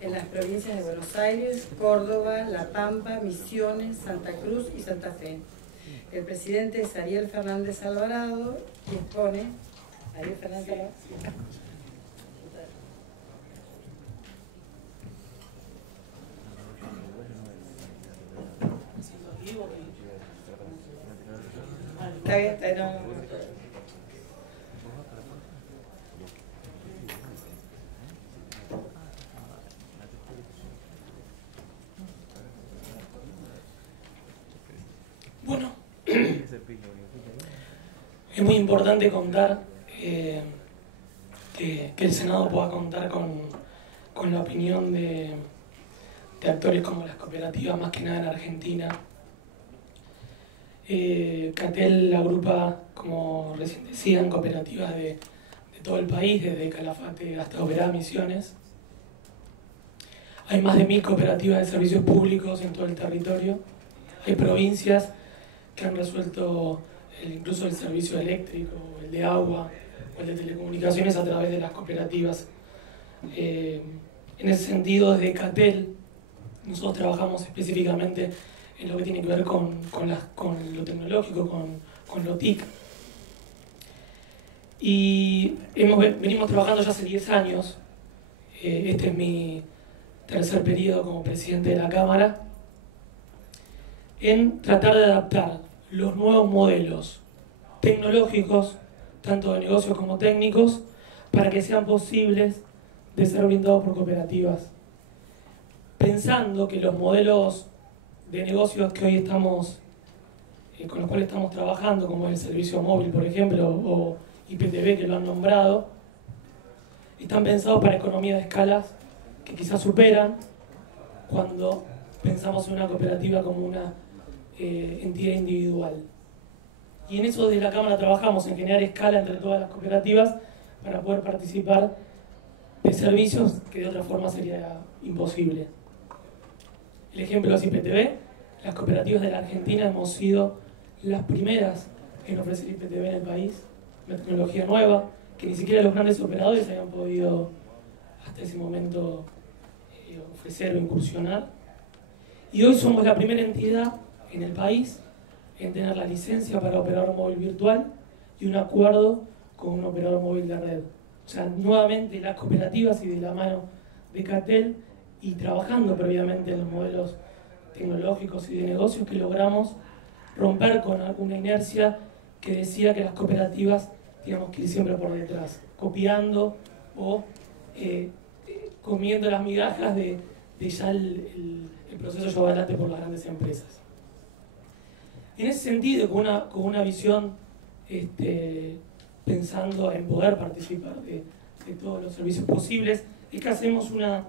en las provincias de Buenos Aires, Córdoba, La Pampa, Misiones, Santa Cruz y Santa Fe. El presidente es Ariel Fernández Alvarado y expone. Ariel Fernández Alvarado. Está bien, está bien. Bueno, es muy importante contar que el Senado pueda contar con la opinión de actores como las cooperativas, más que nada en Argentina. CATEL agrupa, como recién decían, cooperativas de todo el país, desde Calafate hasta Oberá, Misiones. Hay más de 1000 cooperativas de servicios públicos en todo el territorio. Hay provincias que han resuelto incluso el servicio eléctrico, el de agua o el de telecomunicaciones a través de las cooperativas. En ese sentido, desde CATEL, nosotros trabajamos específicamente en lo que tiene que ver con lo tecnológico, con lo TIC. Y venimos trabajando ya hace 10 años. Este es mi tercer periodo como presidente de la Cámara, en tratar de adaptar los nuevos modelos tecnológicos, tanto de negocios como técnicos, para que sean posibles de ser orientados por cooperativas. Pensando que los modelos de negocios que hoy estamos, con los cuales estamos trabajando, como el servicio móvil, por ejemplo, o IPTV, que lo han nombrado, están pensados para economías de escalas que quizás superan cuando pensamos en una cooperativa como una entidad individual. Y en eso desde la Cámara trabajamos en generar escala entre todas las cooperativas para poder participar de servicios que de otra forma sería imposible. El ejemplo es IPTV. Las cooperativas de la Argentina hemos sido las primeras en ofrecer IPTV en el país, una tecnología nueva que ni siquiera los grandes operadores habían podido hasta ese momento ofrecer o incursionar. Y hoy somos la primera entidad en el país en tener la licencia para operador móvil virtual y un acuerdo con un operador móvil de red. O sea, nuevamente las cooperativas y de la mano de CATEL y trabajando previamente en los modelos tecnológicos y de negocios que logramos romper con alguna inercia que decía que las cooperativas teníamos que ir siempre por detrás, copiando o comiendo las migajas de ya el proceso llevado adelante por las grandes empresas. En ese sentido, con una visión pensando en poder participar de todos los servicios posibles, es que hacemos una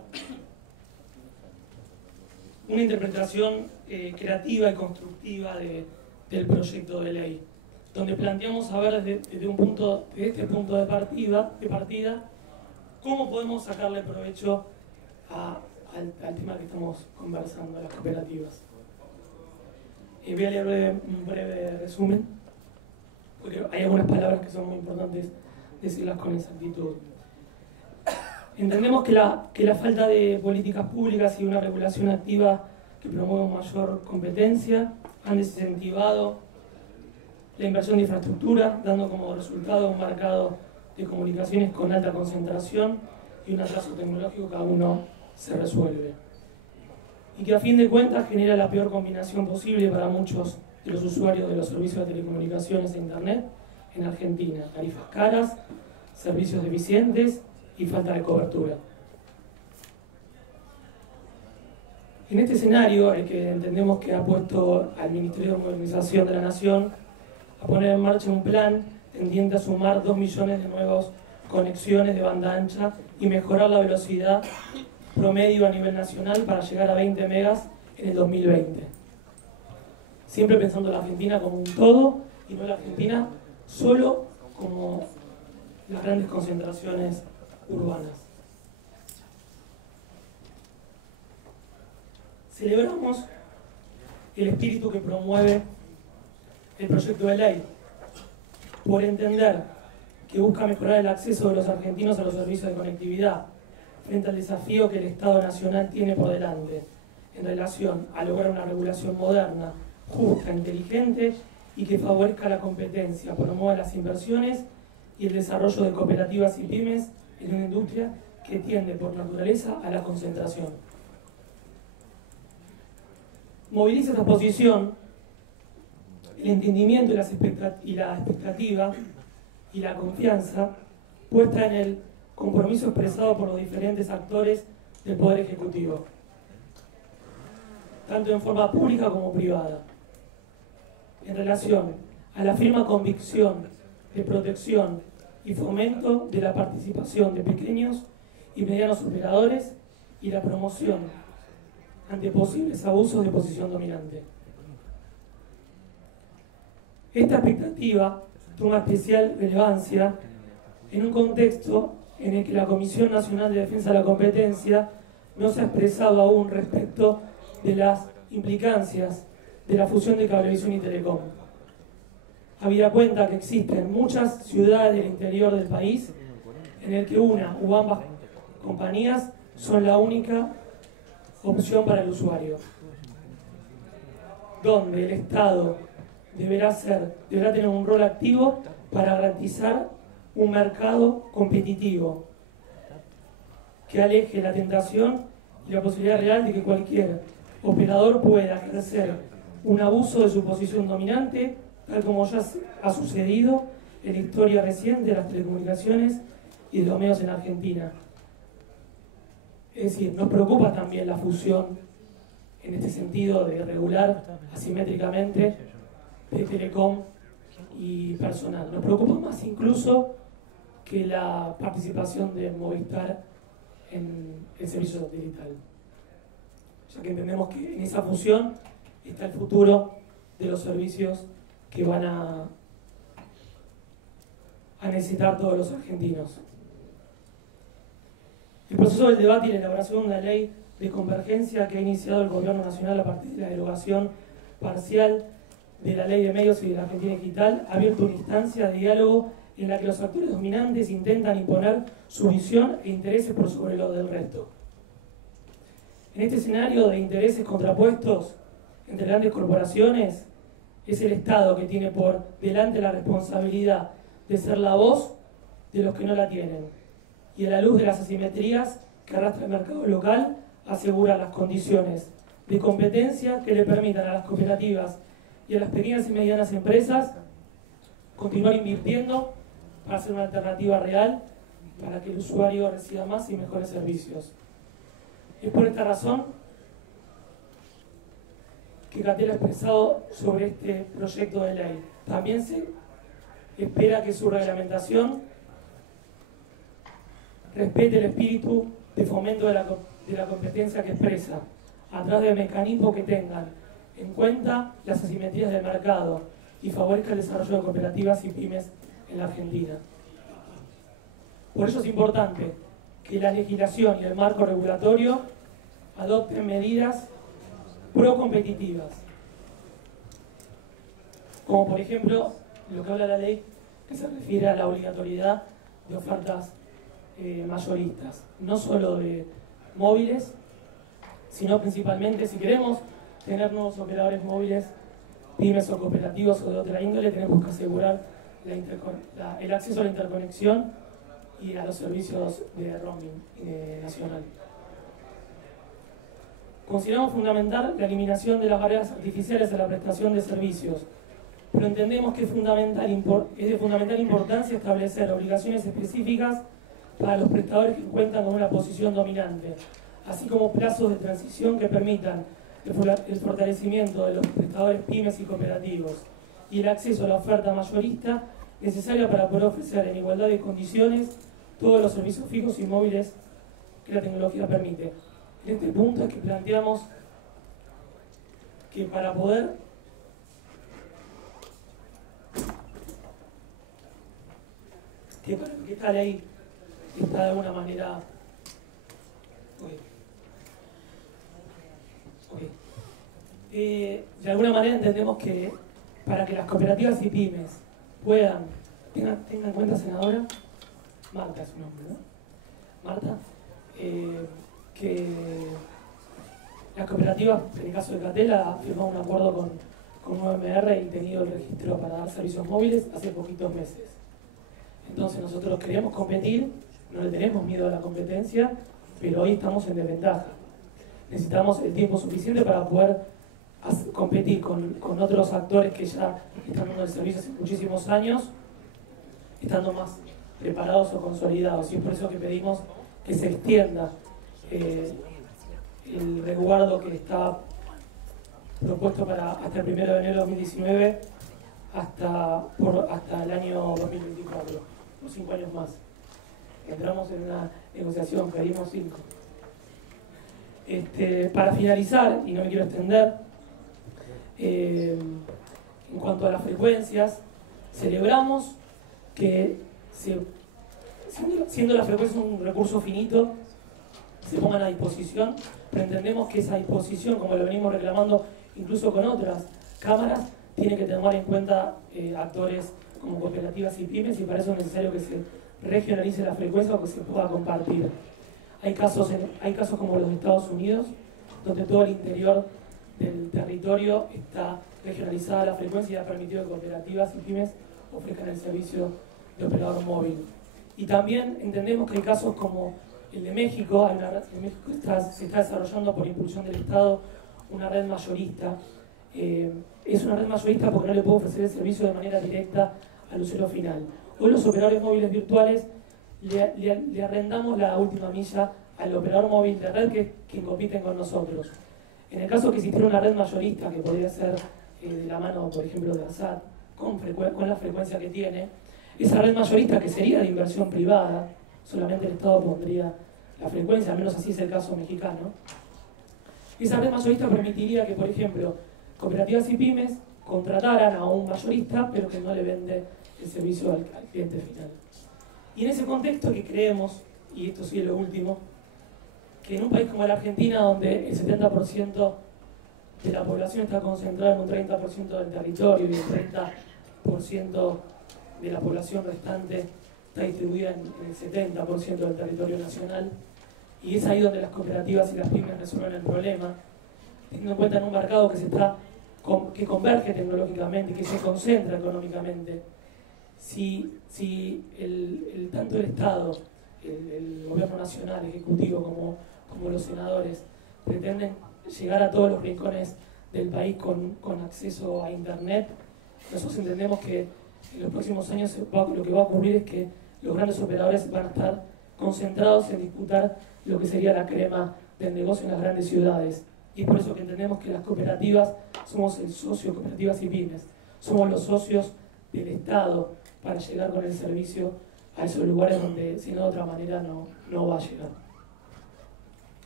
interpretación creativa y constructiva del proyecto de ley, donde planteamos a ver desde este punto de partida cómo podemos sacarle provecho al tema que estamos conversando, a las cooperativas. Voy a leer un breve resumen, porque hay algunas palabras que son muy importantes decirlas con exactitud. Entendemos que la falta de políticas públicas y una regulación activa que promueva mayor competencia han desincentivado la inversión de infraestructura, dando como resultado un mercado de comunicaciones con alta concentración y un atraso tecnológico que aún no se resuelve. Y que a fin de cuentas genera la peor combinación posible para muchos de los usuarios de los servicios de telecomunicaciones e Internet en Argentina. Tarifas caras, servicios deficientes y falta de cobertura. En este escenario, el que entendemos que ha puesto al Ministerio de Modernización de la Nación a poner en marcha un plan tendiente a sumar 2 millones de nuevas conexiones de banda ancha y mejorar la velocidad promedio a nivel nacional para llegar a 20 megas en el 2020. Siempre pensando en la Argentina como un todo y no la Argentina solo como las grandes concentraciones urbanas. Celebramos el espíritu que promueve el proyecto de ley por entender que busca mejorar el acceso de los argentinos a los servicios de conectividad frente al desafío que el Estado Nacional tiene por delante en relación a lograr una regulación moderna, justa, inteligente y que favorezca la competencia, promueva las inversiones y el desarrollo de cooperativas y pymes en una industria que tiende por naturaleza a la concentración. Moviliza esta posición el entendimiento y la expectativa y la confianza puesta en el compromiso expresado por los diferentes actores del Poder Ejecutivo, tanto en forma pública como privada, en relación a la firme convicción de protección y fomento de la participación de pequeños y medianos operadores y la promoción ante posibles abusos de posición dominante. Esta expectativa toma especial relevancia en un contexto en el que la Comisión Nacional de Defensa de la Competencia no se ha expresado aún respecto de las implicancias de la fusión de Cablevisión y Telecom. Habida cuenta que existen muchas ciudades del interior del país en el que una u ambas compañías son la única opción para el usuario, donde el Estado deberá tener un rol activo para garantizar un mercado competitivo que aleje la tentación y la posibilidad real de que cualquier operador pueda ejercer un abuso de su posición dominante, tal como ya ha sucedido en la historia reciente de las telecomunicaciones y de los medios en Argentina. Es decir, nos preocupa también la fusión en este sentido de regular asimétricamente de Telecom y Personal. Nos preocupa más incluso que la participación de Movistar en el servicio satelital, ya que entendemos que en esa fusión está el futuro de los servicios que van a necesitar todos los argentinos. El proceso del debate y la elaboración de una ley de convergencia que ha iniciado el Gobierno Nacional a partir de la derogación parcial de la Ley de Medios y de la Argentina Digital ha abierto una instancia de diálogo en la que los actores dominantes intentan imponer su visión e intereses por sobre lo del resto. En este escenario de intereses contrapuestos entre grandes corporaciones, es el Estado que tiene por delante la responsabilidad de ser la voz de los que no la tienen, y a la luz de las asimetrías que arrastra el mercado local, asegura las condiciones de competencia que le permitan a las cooperativas y a las pequeñas y medianas empresas continuar invirtiendo para hacer una alternativa real para que el usuario reciba más y mejores servicios. Es por esta razón que Catel ha expresado sobre este proyecto de ley. También se espera que su reglamentación respete el espíritu de fomento de la competencia que expresa, a través de mecanismos que tengan en cuenta las asimetrías del mercado y favorezca el desarrollo de cooperativas y pymes en la Argentina. Por ello es importante que la legislación y el marco regulatorio adopten medidas pro-competitivas, como por ejemplo lo que habla la ley que se refiere a la obligatoriedad de ofertas mayoristas, no solo de móviles, sino principalmente, si queremos tener nuevos operadores móviles, pymes o cooperativos o de otra índole, tenemos que asegurar el acceso a la interconexión y a los servicios de roaming nacional. Consideramos fundamental la eliminación de las barreras artificiales a la prestación de servicios, pero entendemos que es de fundamental importancia establecer obligaciones específicas para los prestadores que cuentan con una posición dominante, así como plazos de transición que permitan el fortalecimiento de los prestadores pymes y cooperativos y el acceso a la oferta mayorista necesaria para poder ofrecer en igualdad de condiciones todos los servicios fijos y móviles que la tecnología permite. En este punto es que planteamos que para poder que esta ley está de alguna manera de alguna manera entendemos que para que las cooperativas y pymes puedan, tengan en cuenta, senadora, Marta es su nombre, ¿no? Marta, que las cooperativas, en el caso de Catel, ha firmado un acuerdo con UMR y tenido el registro para dar servicios móviles hace poquitos meses. Entonces nosotros queremos competir, no le tenemos miedo a la competencia, pero hoy estamos en desventaja. Necesitamos el tiempo suficiente para poder competir con otros actores que ya están dando el servicio hace muchísimos años, estando más preparados o consolidados. Y es por eso que pedimos que se extienda el resguardo que está propuesto hasta el 1 de enero de 2019 hasta el año 2024, por 5 años más. Entramos en una negociación, pedimos 5. Para finalizar, y no me quiero extender, en cuanto a las frecuencias, celebramos que siendo la frecuencia un recurso finito, se pongan a disposición, pero entendemos que esa disposición, como lo venimos reclamando incluso con otras cámaras, tiene que tomar en cuenta actores como cooperativas y pymes, y para eso es necesario que se regionalice la frecuencia o que se pueda compartir. Hay casos como los de Estados Unidos, donde todo el interior del territorio está regionalizada la frecuencia y ha permitido que cooperativas y pymes ofrezcan el servicio de operador móvil. Y también entendemos que hay casos como el de México, se está desarrollando por impulsión del Estado una red mayorista. Es una red mayorista porque no le puede ofrecer el servicio de manera directa al usuario final. Hoy los operadores móviles virtuales le arrendamos la última milla al operador móvil de red que compiten con nosotros. En el caso que existiera una red mayorista, que podría ser de la mano, por ejemplo, de ARSAT, con la frecuencia que tiene, esa red mayorista, que sería de inversión privada, solamente el Estado pondría la frecuencia, al menos así es el caso mexicano, esa red mayorista permitiría que, por ejemplo, cooperativas y pymes contrataran a un mayorista, pero que no le vende el servicio al cliente final. Y en ese contexto que creemos, y esto sí es lo último, que en un país como la Argentina, donde el 70% de la población está concentrada en un 30% del territorio y el 30% de la población restante está distribuida en el 70% del territorio nacional, y es ahí donde las cooperativas y las pymes resuelven el problema, teniendo en cuenta en un mercado que converge tecnológicamente y que se concentra económicamente. Si tanto el Estado, el gobierno nacional, ejecutivo, como los senadores pretenden llegar a todos los rincones del país con acceso a Internet, nosotros entendemos que en los próximos años lo que va a ocurrir es que los grandes operadores van a estar concentrados en disputar lo que sería la crema del negocio en las grandes ciudades. Y es por eso que entendemos que las cooperativas somos el socio, cooperativas y pymes, somos los socios del Estado para llegar con el servicio a esos lugares donde, si no, de otra manera no va a llegar.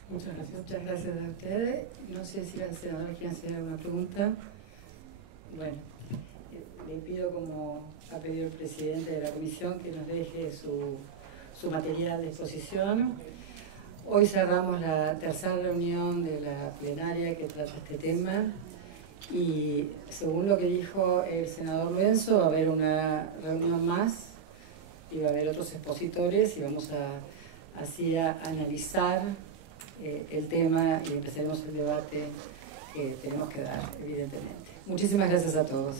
Muchas gracias. Muchas gracias a ustedes. No sé si el senador quiere hacer alguna pregunta. Bueno, le pido, como ha pedido el presidente de la comisión, que nos deje su material de exposición. Hoy cerramos la tercera reunión de la plenaria que trata este tema, y según lo que dijo el senador Lorenzo, va a haber una reunión más y va a haber otros expositores, y vamos así a analizar el tema y empezaremos el debate que tenemos que dar, evidentemente. Muchísimas gracias a todos.